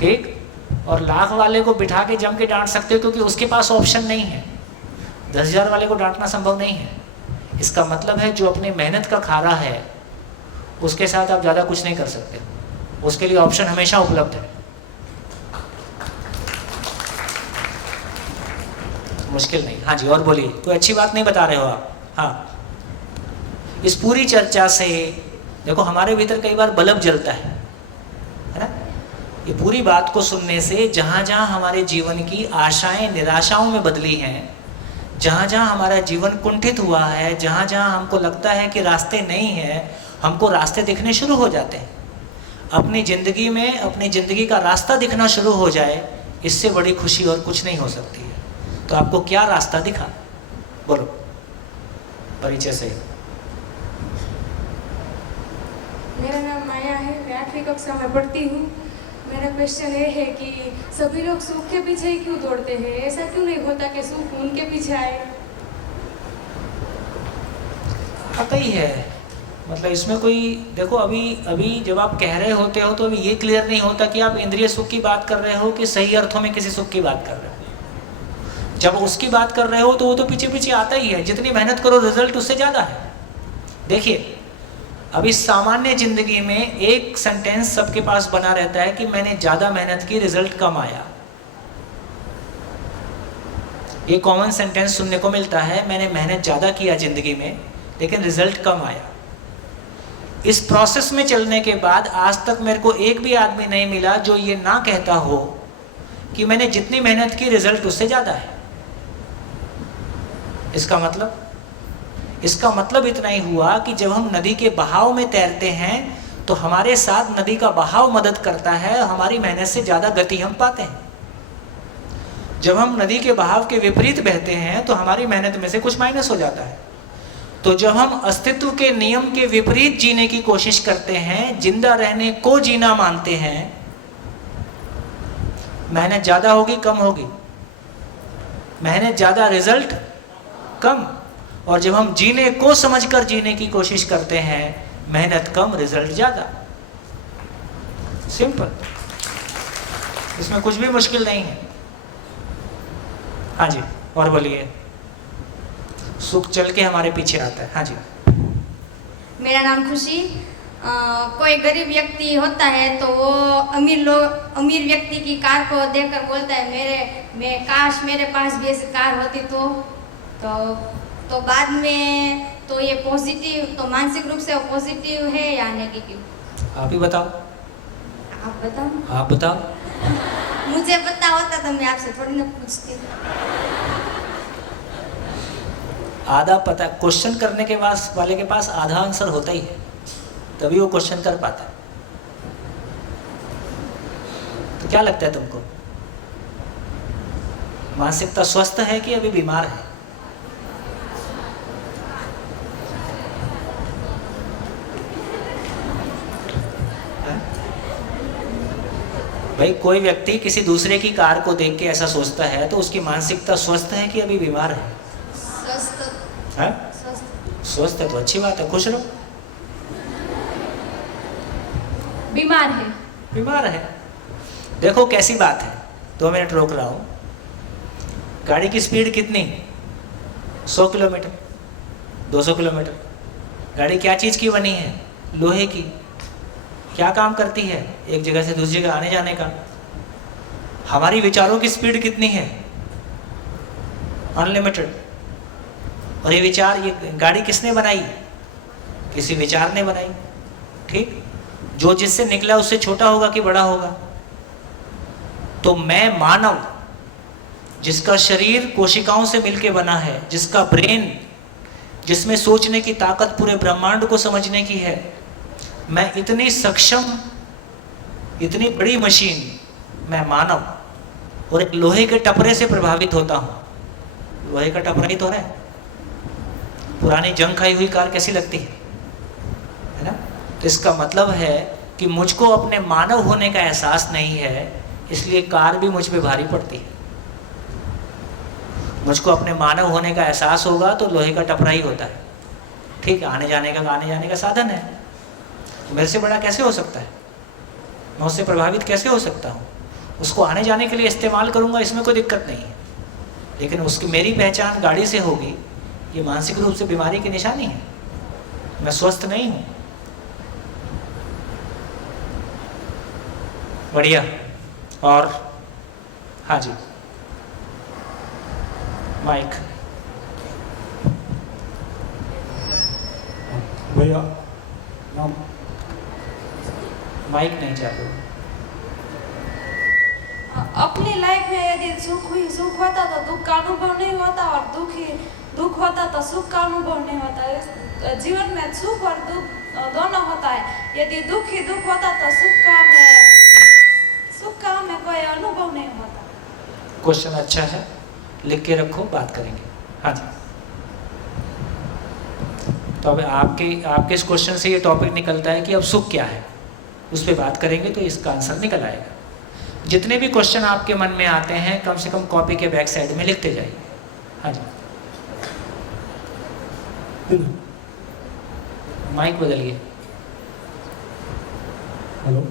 ठीक। और लाख वाले को बिठा के जम के डांट सकते हो क्योंकि उसके पास ऑप्शन नहीं है। 10,000 वाले को डांटना संभव नहीं है। इसका मतलब है जो अपनी मेहनत का खा रहा है उसके साथ आप ज़्यादा कुछ नहीं कर सकते, उसके लिए ऑप्शन हमेशा उपलब्ध है। मुश्किल नहीं। हाँ जी, और बोलिए, कोई अच्छी बात नहीं बता रहे हो आप? हाँ, इस पूरी चर्चा से देखो हमारे भीतर कई बार बल्ब जलता है ना। ये पूरी बात को सुनने से जहाँ जहाँ हमारे जीवन की आशाएं निराशाओं में बदली हैं, जहाँ जहाँ हमारा जीवन कुंठित हुआ है, जहाँ जहाँ हमको लगता है कि रास्ते नहीं हैं, हमको रास्ते दिखने शुरू हो जाते हैं। अपनी ज़िंदगी में अपनी ज़िंदगी का रास्ता दिखना शुरू हो जाए, इससे बड़ी खुशी और कुछ नहीं हो सकती है। तो आपको क्या रास्ता दिखा, बोलो परिचय से। मेरा नाम माया है, मैं 8वीं कक्षा में पढ़ती हूँ। मेरा क्वेश्चन ये है कि सभी लोग सुख के पीछे ही क्यों दौड़ते हैं? ऐसा क्यों नहीं होता कि सुख उनके पीछे आए? आता ही है, मतलब इसमें कोई देखो अभी जब आप कह रहे होते हो तो अभी ये क्लियर नहीं होता कि आप इंद्रिय सुख की बात कर रहे हो कि सही अर्थों में किसी सुख की बात कर रहे हो। जब उसकी बात कर रहे हो तो वो तो पीछे पीछे आता ही है। जितनी मेहनत करो रिजल्ट उससे ज़्यादा है। देखिए अभी सामान्य ज़िंदगी में एक सेंटेंस सबके पास बना रहता है कि मैंने ज़्यादा मेहनत की, रिजल्ट कम आया। ये कॉमन सेंटेंस सुनने को मिलता है, मैंने मेहनत ज़्यादा किया ज़िंदगी में लेकिन रिजल्ट कम आया। इस प्रोसेस में चलने के बाद आज तक मेरे को एक भी आदमी नहीं मिला जो ये ना कहता हो कि मैंने जितनी मेहनत की रिजल्ट उससे ज़्यादा है। इसका मतलब इतना ही हुआ कि जब हम नदी के बहाव में तैरते हैं तो हमारे साथ नदी का बहाव मदद करता है, हमारी मेहनत से ज़्यादा गति हम पाते हैं। जब हम नदी के बहाव के विपरीत बहते हैं तो हमारी मेहनत में से कुछ माइनस हो जाता है। तो जब हम अस्तित्व के नियम के विपरीत जीने की कोशिश करते हैं, जिंदा रहने को जीना मानते हैं, मेहनत ज़्यादा होगी कम होगी? मेहनत ज़्यादा रिजल्ट कम। और जब हम जीने को समझकर जीने की कोशिश करते हैं, मेहनत कम रिजल्ट ज़्यादा। सिंपल, इसमें कुछ भी मुश्किल नहीं है। हाँ जी, और बोलिए। सुख चल के हमारे पीछे आता है। हाँ जी। मेरा नाम खुशी। कोई गरीब व्यक्ति होता है तो वो अमीर व्यक्ति की कार को देखकर बोलता है काश मेरे पास भी ऐसी कार होती तो बाद में तो ये पॉजिटिव, तो मानसिक रूप से वो पॉजिटिव है या नेगेटिव? आप ही बताओ। आप बताओ। आप बताओ। मुझे पता होता तो मैं आपसे थोड़ी ना पूछती। आधा पता, क्वेश्चन करने के वाले के पास आधा आंसर होता ही है, तभी वो क्वेश्चन कर पाता है। तो क्या लगता है तुमको, मानसिकता स्वस्थ है कि अभी बीमार है? भाई कोई व्यक्ति किसी दूसरे की कार को देख के ऐसा सोचता है तो उसकी मानसिकता स्वस्थ है कि अभी बीमार है? स्वस्थ है तो अच्छी बात है, खुश रहो। बीमार है। बीमार है। देखो कैसी बात है, 2 मिनट रोक रहा हूँ। गाड़ी की स्पीड कितनी? 100 किलोमीटर, 200 किलोमीटर। गाड़ी क्या चीज़ की बनी है? लोहे की। क्या काम करती है? एक जगह से दूसरी जगह आने जाने का। हमारी विचारों की स्पीड कितनी है? अनलिमिटेड। और ये विचार, ये गाड़ी किसने बनाई? किसी विचार ने बनाई, ठीक। जो जिससे निकला उससे छोटा होगा कि बड़ा होगा? तो मैं मानव, जिसका शरीर कोशिकाओं से मिलके बना है, जिसका ब्रेन, जिसमें सोचने की ताकत पूरे ब्रह्मांड को समझने की है, मैं इतनी सक्षम, इतनी बड़ी मशीन, मैं मानव, और एक लोहे के टपरे से प्रभावित होता हूँ। लोहे का टपरा ही तो है। पुरानी जंग खाई हुई कार कैसी लगती है ना? तो इसका मतलब है कि मुझको अपने मानव होने का एहसास नहीं है, इसलिए कार भी मुझ पे भारी पड़ती है। मुझको अपने मानव होने का एहसास होगा तो लोहे का टपरा ही होता है। ठीक है, आने जाने का साधन है। तो मेरे से बड़ा कैसे हो सकता है, मैं उससे प्रभावित कैसे हो सकता हूँ? उसको आने जाने के लिए इस्तेमाल करूँगा, इसमें कोई दिक्कत नहीं है, लेकिन उसकी मेरी पहचान गाड़ी से होगी, ये मानसिक रूप से बीमारी की निशानी है। मैं स्वस्थ नहीं हूँ। बढ़िया। और हाँ जी, माइक। भैया माइक नहीं चाहते। अपनी लाइफ में यदि सुख होता तो दुख का अनुभव नहीं होता, और दुख होता तो सुख का अनुभव नहीं होता। जीवन में सुख और दुख दोनों होता है। यदि दुख ही दुख होता तो सुख का हमें कोई अनुभव नहीं होता। क्वेश्चन अच्छा है, लिख के रखो, बात करेंगे। हाँ जी। तो अब आपके इस क्वेश्चन से ये टॉपिक निकलता है कि अब सुख क्या है, उस पर बात करेंगे तो इसका आंसर निकल आएगा। जितने भी क्वेश्चन आपके मन में आते हैं कम से कम कॉपी के बैक साइड में लिखते जाइए। हाँ जी, माइक बदलिए। हेलो,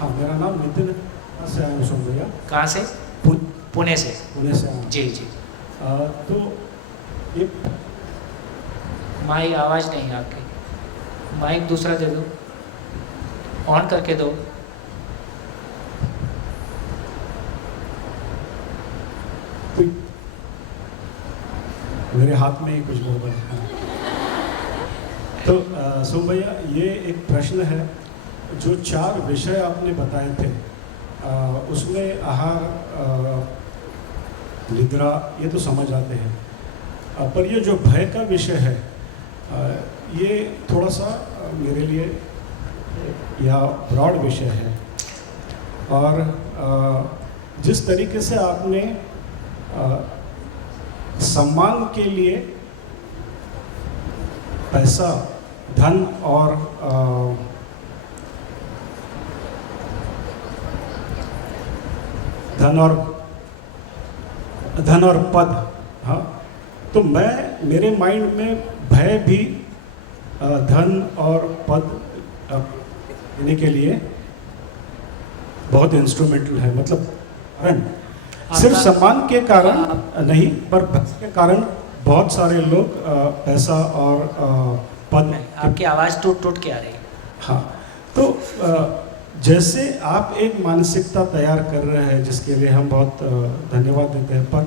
हाँ मेरा नाम नितिन है, से आया हूँ भैया। कहाँ से? पुणे से। पुणे से आया। जी जी। तो ये माइक आवाज़ नहीं है आपकी, माइक दूसरा दे दो, ऑन करके दो। मेरे हाथ में ही कुछ मोबाइल है। तो सोम भैया, ये एक प्रश्न है, जो 4 विषय आपने बताए थे उसमें आहार, निद्रा, ये तो समझ आते हैं, पर ये जो भय का विषय है ये थोड़ा सा मेरे लिए या ब्रॉड विषय है। और जिस तरीके से आपने सम्मान के लिए पैसा, धन और पद, हाँ, तो मेरे माइंड में भय भी धन और पद देने के लिए बहुत इंस्ट्रूमेंटल है। मतलब सिर्फ सम्मान के कारण नहीं, पर भय के कारण बहुत सारे लोग पैसा और पद। आपकी आवाज़ टूट के आ रही है। हाँ, तो जैसे आप एक मानसिकता तैयार कर रहे हैं जिसके लिए हम बहुत धन्यवाद देते हैं, पर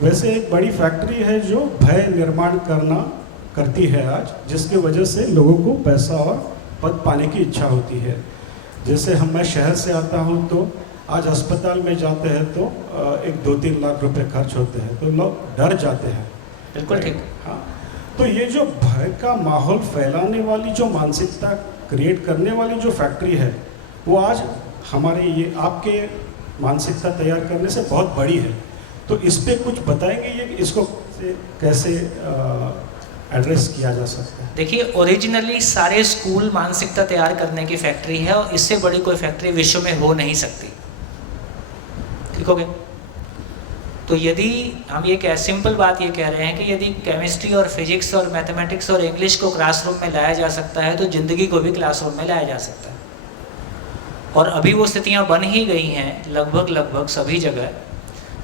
वैसे एक बड़ी फैक्ट्री है जो भय निर्माण करती है आज, जिसके वजह से लोगों को पैसा और पद पाने की इच्छा होती है। जैसे मैं शहर से आता हूँ, तो आज अस्पताल में जाते हैं तो 1-2-3 लाख रुपए खर्च होते हैं, तो लोग डर जाते हैं। बिल्कुल ठीक। हाँ, तो ये जो भय का माहौल फैलाने वाली, जो मानसिकता क्रिएट करने वाली जो फैक्ट्री है, वो आज हमारे ये आपके मानसिकता तैयार करने से बहुत बड़ी है। तो इस पे कुछ बताएंगे, ये इसको कैसे एड्रेस किया जा सकता है? देखिए, ओरिजिनली सारे स्कूल मानसिकता तैयार करने की फैक्ट्री है, और इससे बड़ी कोई फैक्ट्री विश्व में हो नहीं सकती। ठीक हो गया? तो यदि हम ये सिंपल बात ये कह रहे हैं कि यदि केमिस्ट्री और फिजिक्स और मैथमेटिक्स और इंग्लिश को क्लासरूम में लाया जा सकता है, तो ज़िंदगी को भी क्लासरूम में लाया जा सकता है। और अभी वो स्थितियाँ बन ही गई हैं लगभग सभी जगह।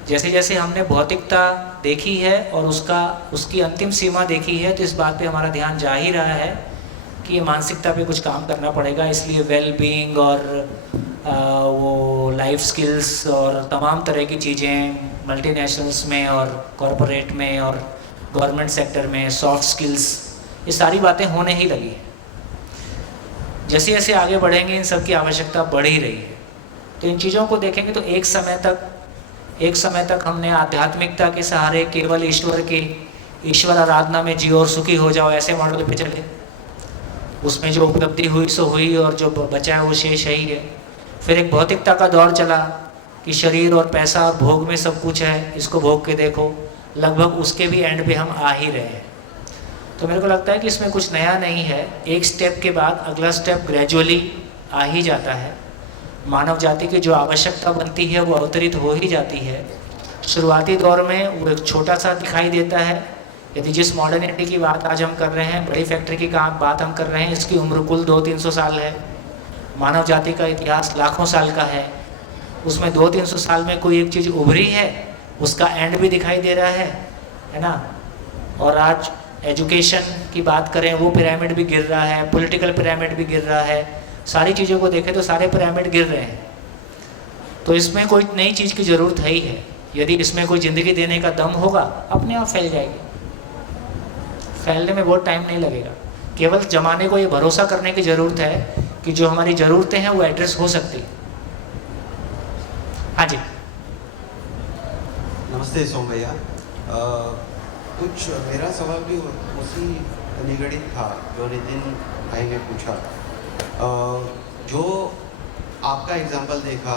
जैसे जैसे हमने भौतिकता देखी है और उसकी अंतिम सीमा देखी है, तो इस बात पे हमारा ध्यान जा ही रहा है कि ये मानसिकता पे कुछ काम करना पड़ेगा। इसलिए वेल बीइंग और वो लाइफ स्किल्स और तमाम तरह की चीज़ें मल्टीनेशनल्स में और कॉरपोरेट में और गवर्नमेंट सेक्टर में, सॉफ्ट स्किल्स, ये सारी बातें होने ही लगी हैं। जैसे जैसे आगे बढ़ेंगे इन सब की आवश्यकता बढ़ ही रही है। तो इन चीज़ों को देखेंगे तो एक समय तक हमने आध्यात्मिकता के सहारे केवल ईश्वर आराधना में जियो और सुखी हो जाओ ऐसे मॉडल पे चले। उसमें जो उपलब्धि हुई सो हुई, और जो बचा है वो शेष ही है। फिर एक भौतिकता का दौर चला कि शरीर और पैसा और भोग में सब कुछ है, इसको भोग के देखो। लगभग उसके भी एंड पे हम आ ही रहे हैं। तो मेरे को लगता है कि इसमें कुछ नया नहीं है। एक स्टेप के बाद अगला स्टेप ग्रेजुअली आ ही जाता है। मानव जाति की जो आवश्यकता बनती है वो अवतरित हो ही जाती है। शुरुआती दौर में वो एक छोटा सा दिखाई देता है, यदि जिस मॉडर्निटी की बात आज हम कर रहे हैं, बड़ी फैक्ट्री की बात हम कर रहे हैं, इसकी उम्र कुल 200-300 साल है। मानव जाति का इतिहास लाखों साल का है, उसमें 200-300 साल में कोई एक चीज़ उभरी है, उसका एंड भी दिखाई दे रहा है ना। और आज एजुकेशन की बात करें, वो पिरामिड भी गिर रहा है, पॉलिटिकल पिरामिड भी गिर रहा है, सारी चीज़ों को देखें तो सारे पिरामिड गिर रहे हैं। तो इसमें कोई नई चीज़ की ज़रूरत है ही है। यदि इसमें कोई ज़िंदगी देने का दम होगा, अपने आप फैल जाएगी। फैलने में बहुत टाइम नहीं लगेगा। केवल ज़माने को ये भरोसा करने की ज़रूरत है कि जो हमारी ज़रूरतें हैं वो एड्रेस हो सकती है। हाँ जी, नमस्ते सोम भैया। कुछ मेरा सवाल भी उसी निगड़ित था जो नितिन भाई ने पूछा। जो आपका एग्जाम्पल देखा,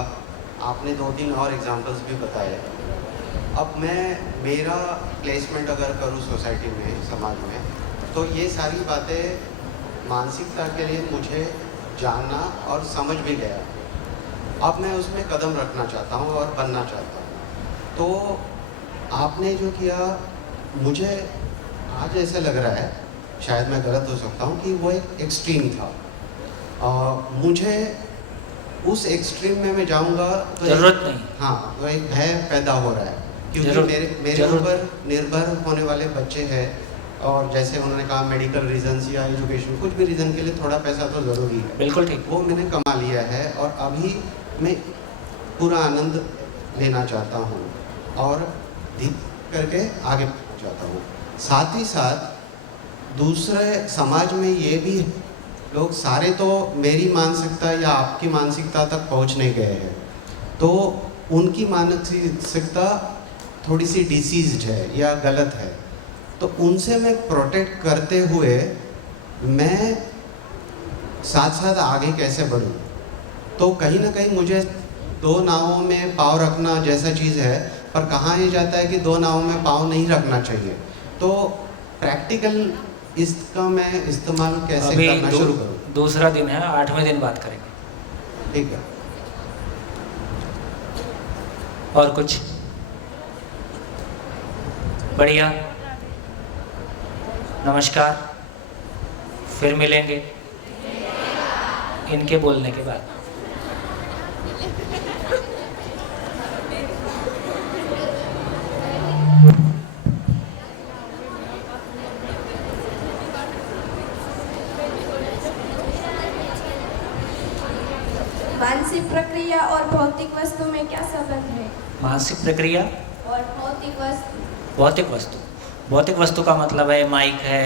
आपने 2-3 और एग्जाम्पल्स भी बताए। अब मैं मेरा प्लेसमेंट अगर करूँ सोसाइटी में, समाज में, तो ये सारी बातें मानसिकता के लिए मुझे जानना और समझ भी गया। अब मैं उसमें कदम रखना चाहता हूँ और बनना चाहता हूँ। तो आपने जो किया, मुझे आज ऐसे लग रहा है, शायद मैं गलत हो सकता हूँ, कि वो एक एक्सट्रीम था। मुझे उस एक्सट्रीम में मैं जाऊँगा तो ज़रूरत नहीं। हाँ, तो एक भय पैदा हो रहा है, क्योंकि मेरे ऊपर निर्भर होने वाले बच्चे हैं। और जैसे उन्होंने कहा, मेडिकल रीजंस या एजुकेशन, कुछ भी रीज़न के लिए थोड़ा पैसा तो ज़रूरी है। बिल्कुल ठीक। वो मैंने कमा लिया है और अभी मैं पूरा आनंद लेना चाहता हूँ और धीरे करके आगे चाहता हूँ। साथ ही साथ दूसरे समाज में ये भी लोग सारे तो मेरी मानसिकता या आपकी मानसिकता तक पहुँच नहीं गए हैं, तो उनकी मानसिकता थोड़ी सी डिसीज्ड है या गलत है। तो उनसे मैं प्रोटेक्ट करते हुए मैं साथ साथ आगे कैसे बढ़ूँ? तो कहीं ना कहीं मुझे 2 नावों में पाँव रखना जैसा चीज़ है, पर कहाँ ये जाता है कि 2 नावों में पाँव नहीं रखना चाहिए। तो प्रैक्टिकल इसका मैं इस्तेमाल कैसे करना शुरू करूँ? दूसरा दिन है, 8वें दिन बात करेंगे। ठीक है। और कुछ? बढ़िया, नमस्कार, फिर मिलेंगे इनके बोलने के बाद। मानसिक प्रक्रिया और भौतिक वस्तु में क्या संबंध है? मानसिक प्रक्रिया और भौतिक वस्तु? भौतिक वस्तु का मतलब है माइक है,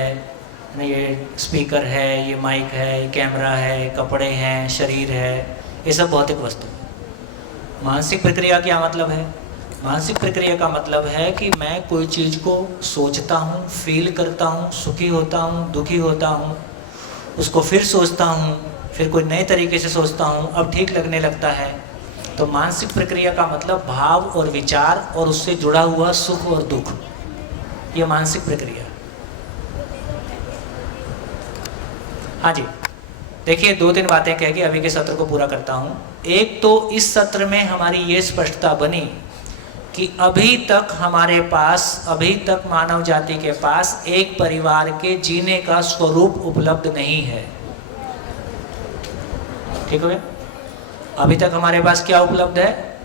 ये स्पीकर है, ये माइक है, ये कैमरा है, कपड़े हैं, शरीर है, ये सब भौतिक वस्तु। मानसिक प्रक्रिया क्या मतलब है? मानसिक प्रक्रिया का मतलब है कि मैं कोई चीज़ को सोचता हूँ, फील करता हूँ, सुखी होता हूँ, दुखी होता हूँ, उसको फिर सोचता हूँ, फिर कोई नए तरीके से सोचता हूँ, अब ठीक लगने लगता है। तो मानसिक प्रक्रिया का मतलब भाव और विचार और उससे जुड़ा हुआ सुख और दुख, ये मानसिक प्रक्रिया। हाँ जी, देखिए 2-3 बातें कह के अभी के सत्र को पूरा करता हूँ। एक तो इस सत्र में हमारी ये स्पष्टता बनी कि अभी तक हमारे पास, अभी तक मानव जाति के पास एक परिवार के जीने का स्वरूप उपलब्ध नहीं है। ठीक है? अभी तक हमारे पास क्या उपलब्ध है?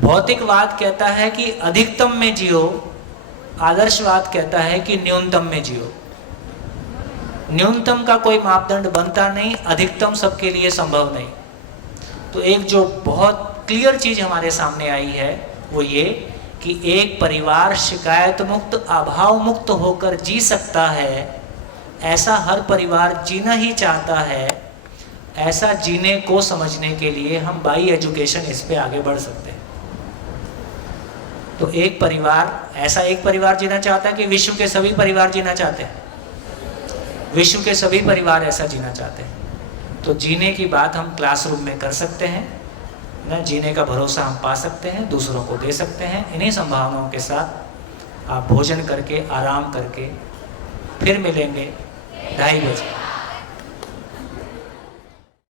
भौतिकवाद कहता है कि अधिकतम में जियो, आदर्शवाद कहता है कि न्यूनतम में जियो। न्यूनतम का कोई मापदंड बनता नहीं, अधिकतम सबके लिए संभव नहीं। तो एक जो बहुत क्लियर चीज हमारे सामने आई है वो ये कि एक परिवार शिकायत मुक्त, अभाव मुक्त होकर जी सकता है, ऐसा हर परिवार जीना ही चाहता है। ऐसा जीने को समझने के लिए हम बाई एजुकेशन इस पे आगे बढ़ सकते हैं। तो एक परिवार, ऐसा एक परिवार जीना चाहता है कि विश्व के सभी परिवार जीना चाहते हैं, विश्व के सभी परिवार ऐसा जीना चाहते हैं। तो जीने की बात हम क्लासरूम में कर सकते हैं ना, जीने का भरोसा हम पा सकते हैं, दूसरों को दे सकते हैं। इन्हीं संभावनाओं के साथ आप भोजन करके, आराम करके फिर मिलेंगे 2:30 बजे।